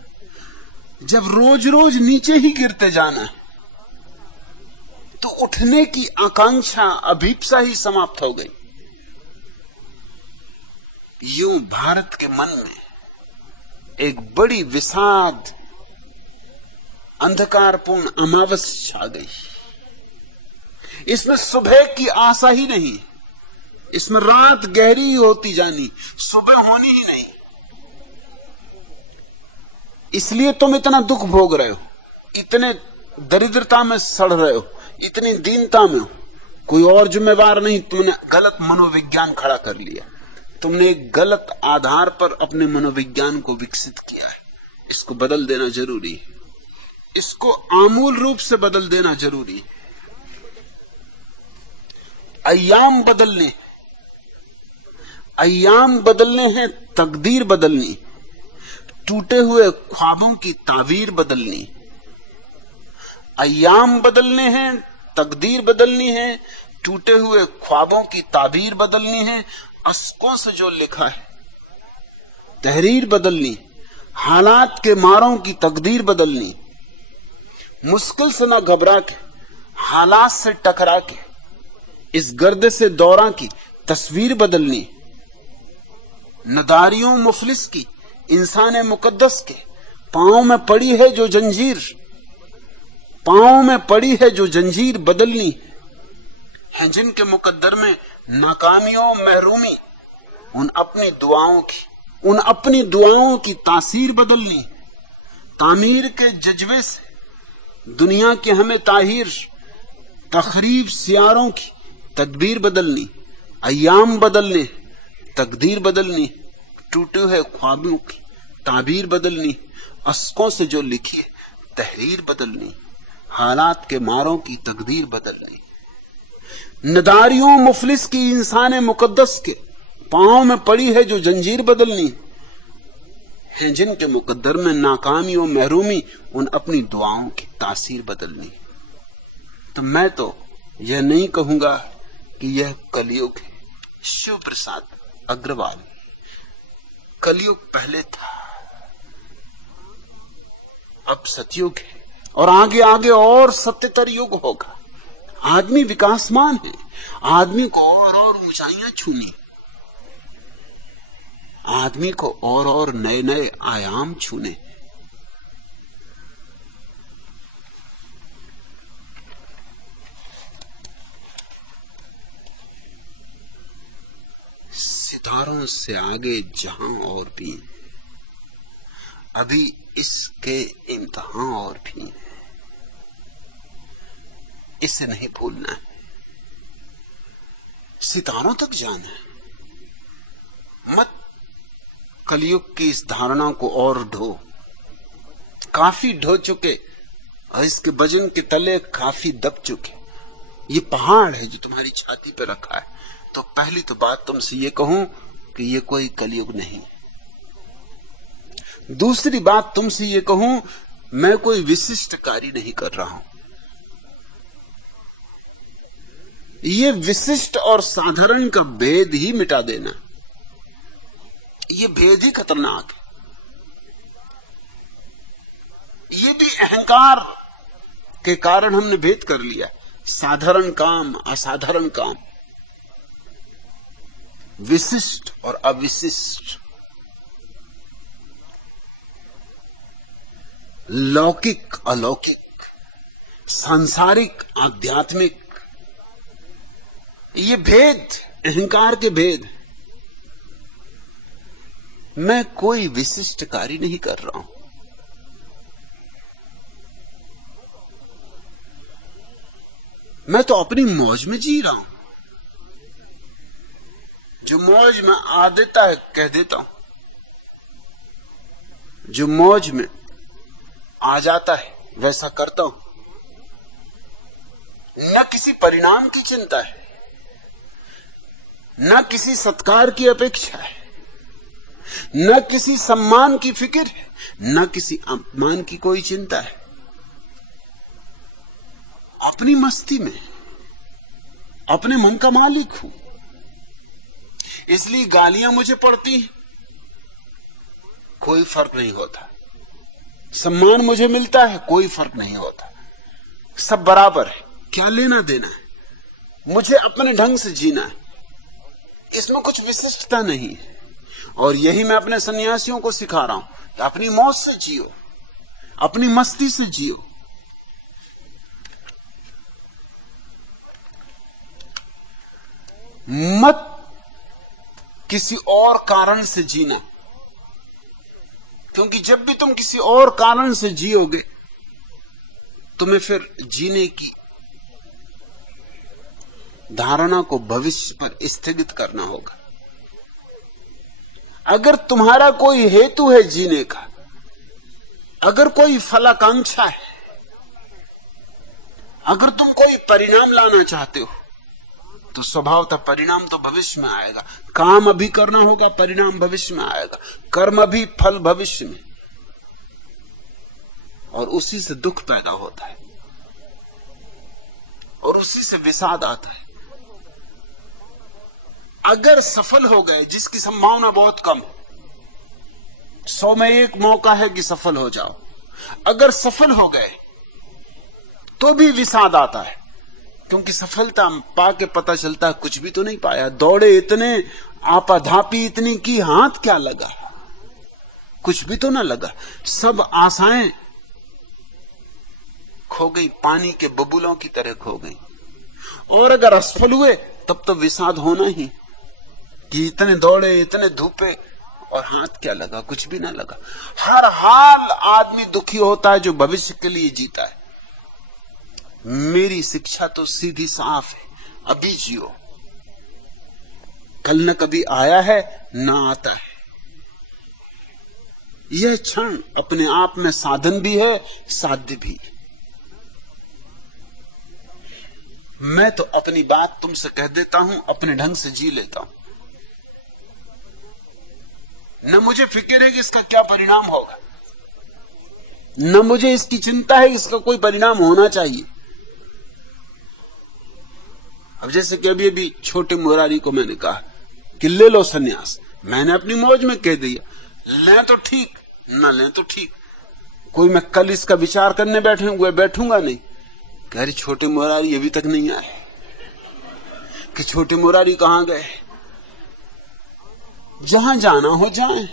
जब रोज रोज नीचे ही गिरते जाना है तो उठने की आकांक्षा, अभीप्सा ही समाप्त हो गई। यूं भारत के मन में एक बड़ी विषाद, अंधकारपूर्ण अमावस छा गई। इसमें सुबह की आशा ही नहीं, इसमें रात गहरी ही होती जानी, सुबह होनी ही नहीं। इसलिए तुम इतना दुख भोग रहे हो, इतने दरिद्रता में सड़ रहे हो, इतनी दीनता में हो। कोई और जिम्मेवार नहीं, तुमने गलत मनोविज्ञान खड़ा कर लिया। तुमने एक गलत आधार पर अपने मनोविज्ञान को विकसित किया है। इसको बदल देना जरूरी है, इसको आमूल रूप से बदल देना जरूरी है। अय्याम बदलने हैं, तकदीर बदलनी, टूटे हुए ख्वाबों की तावीर बदलनी। अय्याम बदलने हैं, तकदीर बदलनी है, टूटे हुए ख्वाबों की ताबीर बदलनी है, अशकों से जो लिखा है तहरीर बदलनी, हालात के मारों की तकदीर बदलनी। मुश्किल से ना घबरा के, हालात से टकरा के इस गर्द से दौरा की तस्वीर बदलनी, नदारियों मुफलिस की इंसान मुकद्दस के पांव में पड़ी है जो जंजीर, पांव में पड़ी है जो जंजीर बदलनी है, जिनके मुकद्दर में नाकामियों महरूमी, उन अपनी दुआओं की तासीर बदलनी, तामीर के जज्बे से दुनिया की हमें ताहीर, तखरीब सियारों की तदबीर बदलनी, अय्याम बदलने तकदीर बदलनी, टूटे हुए ख्वाबों की ताबीर बदलनी, अस्कों से जो लिखी है तहरीर बदलनी, हालात के मारों की तकदीर बदलनी, नदारियों मुफलिस की इंसान मुकद्दस के पांव में पड़ी है जो जंजीर बदलनी है, जिनके मुकद्दर में नाकामी और महरूमी, उन अपनी दुआओं की तासीर बदलनी। तो मैं तो यह नहीं कहूंगा कि यह कलयुग है। शिव प्रसाद अग्रवाल, कलयुग पहले था, अब सतयुग है और आगे आगे और सत्यतर युग होगा। आदमी विकासमान है, आदमी को और ऊंचाइयां छूनी, आदमी को और नए नए आयाम छूने। सितारों से आगे जहां और भी, अभी इसके इम्तिहान और भी हैं, इसे नहीं भूलना है। सितारों तक जाना है, मत कलयुग की इस धारणा को और ढो। काफी ढो चुके और इसके वजन के तले काफी दब चुके। ये पहाड़ है जो तुम्हारी छाती पे रखा है। तो पहली तो बात तुमसे ये कहूं कि ये कोई कलयुग नहीं। दूसरी बात तुमसे ये कहूं, मैं कोई विशिष्ट कार्य नहीं कर रहा हूं। ये विशिष्ट और साधारण का भेद ही मिटा देना, ये भेद ही खतरनाक है। ये भी अहंकार के कारण हमने भेद कर लिया, साधारण काम असाधारण काम, विशिष्ट और अविशिष्ट, लौकिक अलौकिक, सांसारिक आध्यात्मिक, ये भेद अहंकार के भेद। मैं कोई विशिष्ट कार्य नहीं कर रहा हूं। मैं तो अपनी मौज में जी रहा हूं। जो मौज में आ देता है कह देता हूं, जो मौज में आ जाता है वैसा करता हूं। न किसी परिणाम की चिंता है, न किसी सत्कार की अपेक्षा है, न किसी सम्मान की फिक्र है, न किसी अपमान की कोई चिंता है। अपनी मस्ती में अपने मन का मालिक हूं। इसलिए गालियां मुझे पड़ती हैं, कोई फर्क नहीं होता। सम्मान मुझे मिलता है, कोई फर्क नहीं होता। सब बराबर है, क्या लेना देना है। मुझे अपने ढंग से जीना है, इसमें कुछ विशिष्टता नहीं है। और यही मैं अपने सन्यासियों को सिखा रहा हूं कि अपनी मौज से जियो, अपनी मस्ती से जियो। मत किसी और कारण से जीना, क्योंकि जब भी तुम किसी और कारण से जियोगे तुम्हें फिर जीने की धारणा को भविष्य पर स्थगित करना होगा। अगर तुम्हारा कोई हेतु है जीने का, अगर कोई फलाकांक्षा है, अगर तुम कोई परिणाम लाना चाहते हो, तो स्वभावतः परिणाम तो भविष्य में आएगा। काम अभी करना होगा, परिणाम भविष्य में आएगा। कर्म अभी, फल भविष्य में। और उसी से दुख पैदा होता है और उसी से विषाद आता है। अगर सफल हो गए, जिसकी संभावना बहुत कम, 100 में 1 मौका है कि सफल हो जाओ, अगर सफल हो गए तो भी विषाद आता है, क्योंकि सफलता पाके पता चलता है कुछ भी तो नहीं पाया। दौड़े इतने, आपाधापी इतनी की, हाथ क्या लगा, कुछ भी तो ना लगा। सब आशाएं खो गई, पानी के बबूलों की तरह खो गई। और अगर असफल हुए तब तो विषाद होना ही कि इतने दौड़े, इतने धूपे और हाथ क्या लगा, कुछ भी ना लगा। हर हाल आदमी दुखी होता है जो भविष्य के लिए जीता है। मेरी शिक्षा तो सीधी साफ है, अभी जियो, कल न कभी आया है ना आता है। यह क्षण अपने आप में साधन भी है, साध्य भी। मैं तो अपनी बात तुमसे कह देता हूं, अपने ढंग से जी लेता हूं। न मुझे फिक्र है कि इसका क्या परिणाम होगा, न मुझे इसकी चिंता है कि इसका कोई परिणाम होना चाहिए। अब जैसे कि अभी छोटे मुरारी को मैंने कहा कि ले लो सन्यास, मैंने अपनी मौज में कह दिया, लें तो ठीक, न लें तो ठीक, कोई मैं कल इसका विचार करने बैठूंगा नहीं। कह रही छोटे मुरारी अभी तक नहीं आए, कि छोटे मुरारी कहां गए। जहां जाना हो जाएं,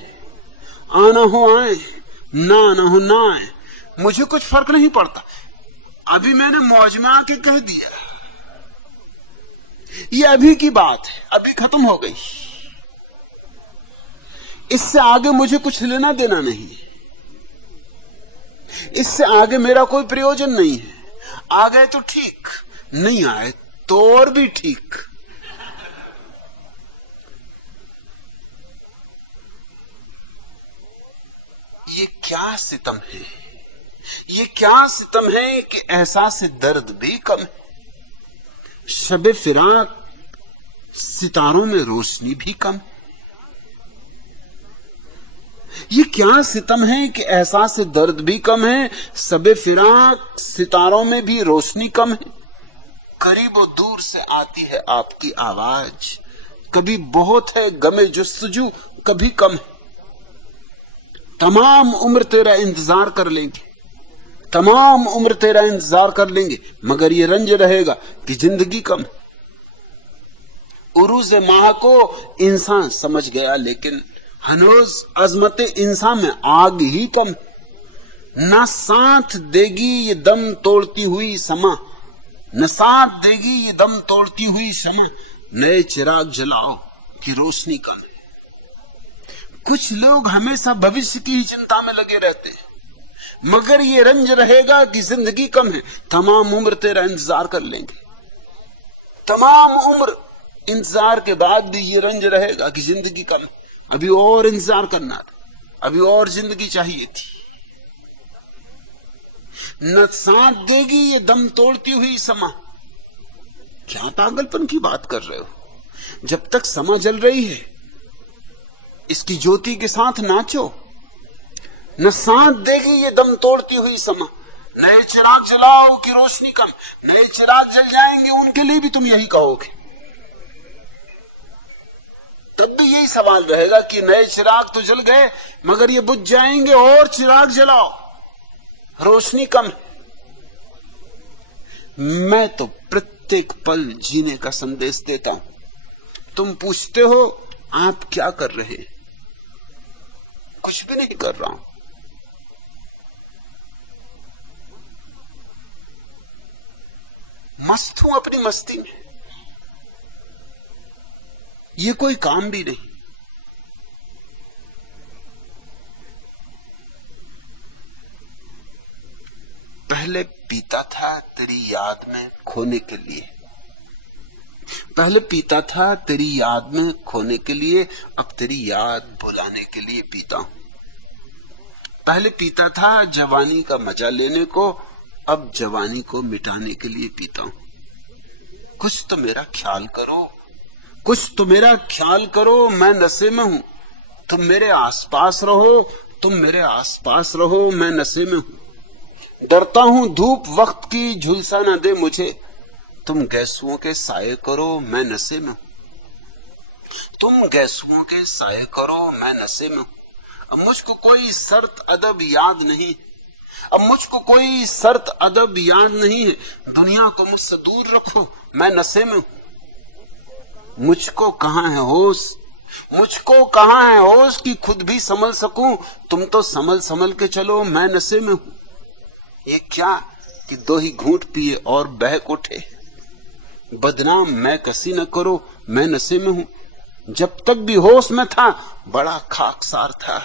आना हो आए, ना आना हो ना आए, मुझे कुछ फर्क नहीं पड़ता। अभी मैंने मौज में आके कह दिया, ये अभी की बात है, अभी खत्म हो गई। इससे आगे मुझे कुछ लेना देना नहीं, इससे आगे मेरा कोई प्रयोजन नहीं है। आ गए तो ठीक, नहीं आए तो और भी ठीक। ये क्या सितम है, ये क्या सितम है कि एहसास दर्द भी कम है। शबे फिराक सितारों में रोशनी भी कम। ये क्या सितम है कि एहसास दर्द भी कम है, शबे फिराक सितारों में भी रोशनी कम है। करीब और दूर से आती है आपकी आवाज, कभी बहुत है गमे जुस्तजू, कभी कम है। तमाम उम्र तेरा इंतजार कर लेंगे, तमाम उम्र तेरा इंतजार कर लेंगे, मगर ये रंज रहेगा कि जिंदगी कम। उरूज माह को इंसान समझ गया, लेकिन हनोज अजमत इंसान में आग ही कम। न साथ देगी ये दम तोड़ती हुई समा, न साथ देगी ये दम तोड़ती हुई समा। नए चिराग जलाओ कि रोशनी कम है। कुछ लोग हमेशा भविष्य की ही चिंता में लगे रहते हैं, मगर ये रंज रहेगा कि जिंदगी कम है। तमाम उम्र तेरा इंतजार कर लेंगे, तमाम उम्र इंतजार के बाद भी ये रंज रहेगा कि जिंदगी कम है। अभी और इंतजार करना था, अभी और जिंदगी चाहिए थी। न साथ देगी ये दम तोड़ती हुई समा। क्या पागलपन की बात कर रहे हो? जब तक समा जल रही है इसकी ज्योति के साथ नाचो। न साथ देगी ये दम तोड़ती हुई समा। नए चिराग जलाओ कि रोशनी कम। नए चिराग जल जाएंगे उनके लिए भी तुम यही कहोगे, तब भी यही सवाल रहेगा कि नए चिराग तो जल गए मगर ये बुझ जाएंगे, और चिराग जलाओ, रोशनी कम। मैं तो प्रत्येक पल जीने का संदेश देता हूं। तुम पूछते हो आप क्या कर रहे हैं? कुछ भी नहीं कर रहा हूं। मस्त हूं अपनी मस्ती में, ये कोई काम भी नहीं। पहले पीता था तेरी याद में खोने के लिए, पहले पीता था तेरी याद में खोने के लिए, अब तेरी याद भुलाने के लिए पीता हूं। पहले पीता था जवानी का मजा लेने को, अब जवानी को मिटाने के लिए पीता हूं। कुछ तो मेरा ख्याल करो, कुछ तो मेरा ख्याल करो, मैं नशे में हूं। तुम मेरे आसपास रहो, तुम मेरे आसपास रहो, मैं नशे में हूं। डरता हूं धूप वक्त की झुलसा न दे मुझे, तुम गैसुओं के साये करो, मैं नशे में हूं। तुम गैसुओं के साये करो, मैं नशे में हूं। अब मुझको कोई शर्त अदब याद नहीं, अब मुझको कोई शर्त अदब याद नहीं है। दुनिया को मुझसे दूर रखो, मैं नशे में हूं। मुझको कहां है होश, मुझको कहां है होश कि खुद भी संभल सकूं। तुम तो संभल संभल के चलो, मैं नशे में हूं। ये क्या कि 2 ही घूंट पिए और बहक उठे। बदनाम मैं कसी न करो, मैं नशे में हूं। जब तक भी होश में था बड़ा खाकसार था।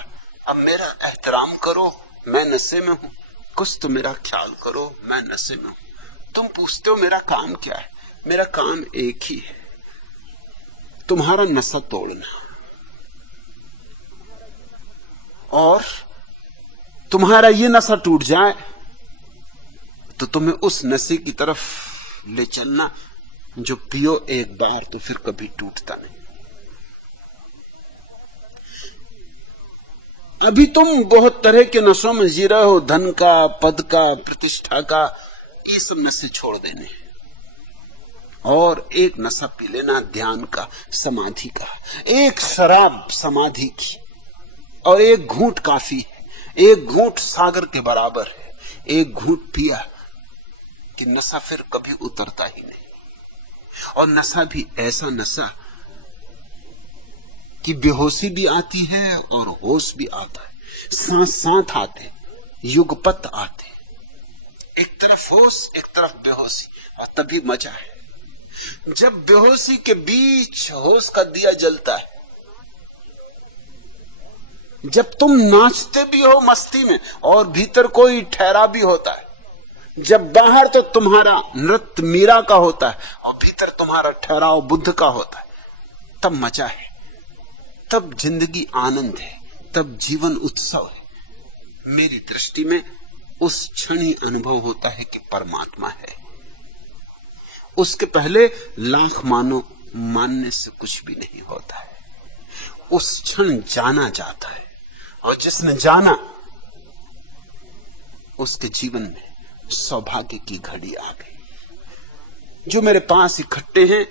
अब मेरा एहतराम करो, मैं नशे में हूं। कुछ तो मेरा ख्याल करो, मैं नशे में हूं। तुम पूछते हो मेरा काम क्या है? मेरा काम एक ही है, तुम्हारा नशा तोड़ना। और तुम्हारा ये नशा टूट जाए तो तुम्हें उस नशे की तरफ ले चलना जो पियो एक बार तो फिर कभी टूटता नहीं। अभी तुम बहुत तरह के नशों में जी रहे हो, धन का, पद का, प्रतिष्ठा का। ये सब नशे छोड़ देने और एक नशा पी लेना ध्यान का, समाधि का। एक शराब समाधि की और एक घूंट काफी है। एक घूंट सागर के बराबर है। एक घूंट पिया कि नशा फिर कभी उतरता ही नहीं। और नशा भी ऐसा नशा कि बेहोशी भी आती है और होश भी आता है। साथ साथ आते, युगपत आते, एक तरफ होश एक तरफ बेहोशी, और तभी मजा है। जब बेहोशी के बीच होश का दिया जलता है, जब तुम नाचते भी हो मस्ती में और भीतर कोई ठहरा भी होता है, जब बाहर तो तुम्हारा नृत्य मीरा का होता है और भीतर तुम्हारा ठहराव बुद्ध का होता है, तब मजा है, तब जिंदगी आनंद है, तब जीवन उत्सव है। मेरी दृष्टि में उस क्षण ही अनुभव होता है कि परमात्मा है। उसके पहले लाख मानो मानने से कुछ भी नहीं होता है। उस क्षण जाना जाता है, और जिसने जाना उसके जीवन में सौभाग्य की घड़ी आ गई। जो मेरे पास इकट्ठे हैं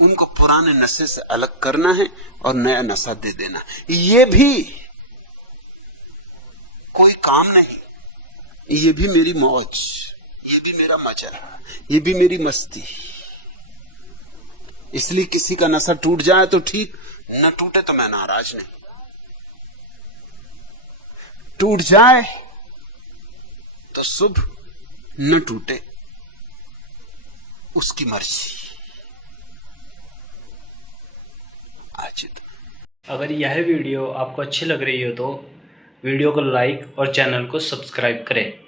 उनको पुराने नशे से अलग करना है और नया नशा दे देना। ये भी कोई काम नहीं, ये भी मेरी मौज, ये भी मेरा मजा, ये भी मेरी मस्ती। इसलिए किसी का नशा टूट जाए तो ठीक, न टूटे तो मैं नाराज नहीं। टूट जाए तो शुभ, न टूटे उसकी मर्जी। आचित। अगर यह वीडियो आपको अच्छी लग रही हो तो वीडियो को लाइक और चैनल को सब्सक्राइब करें।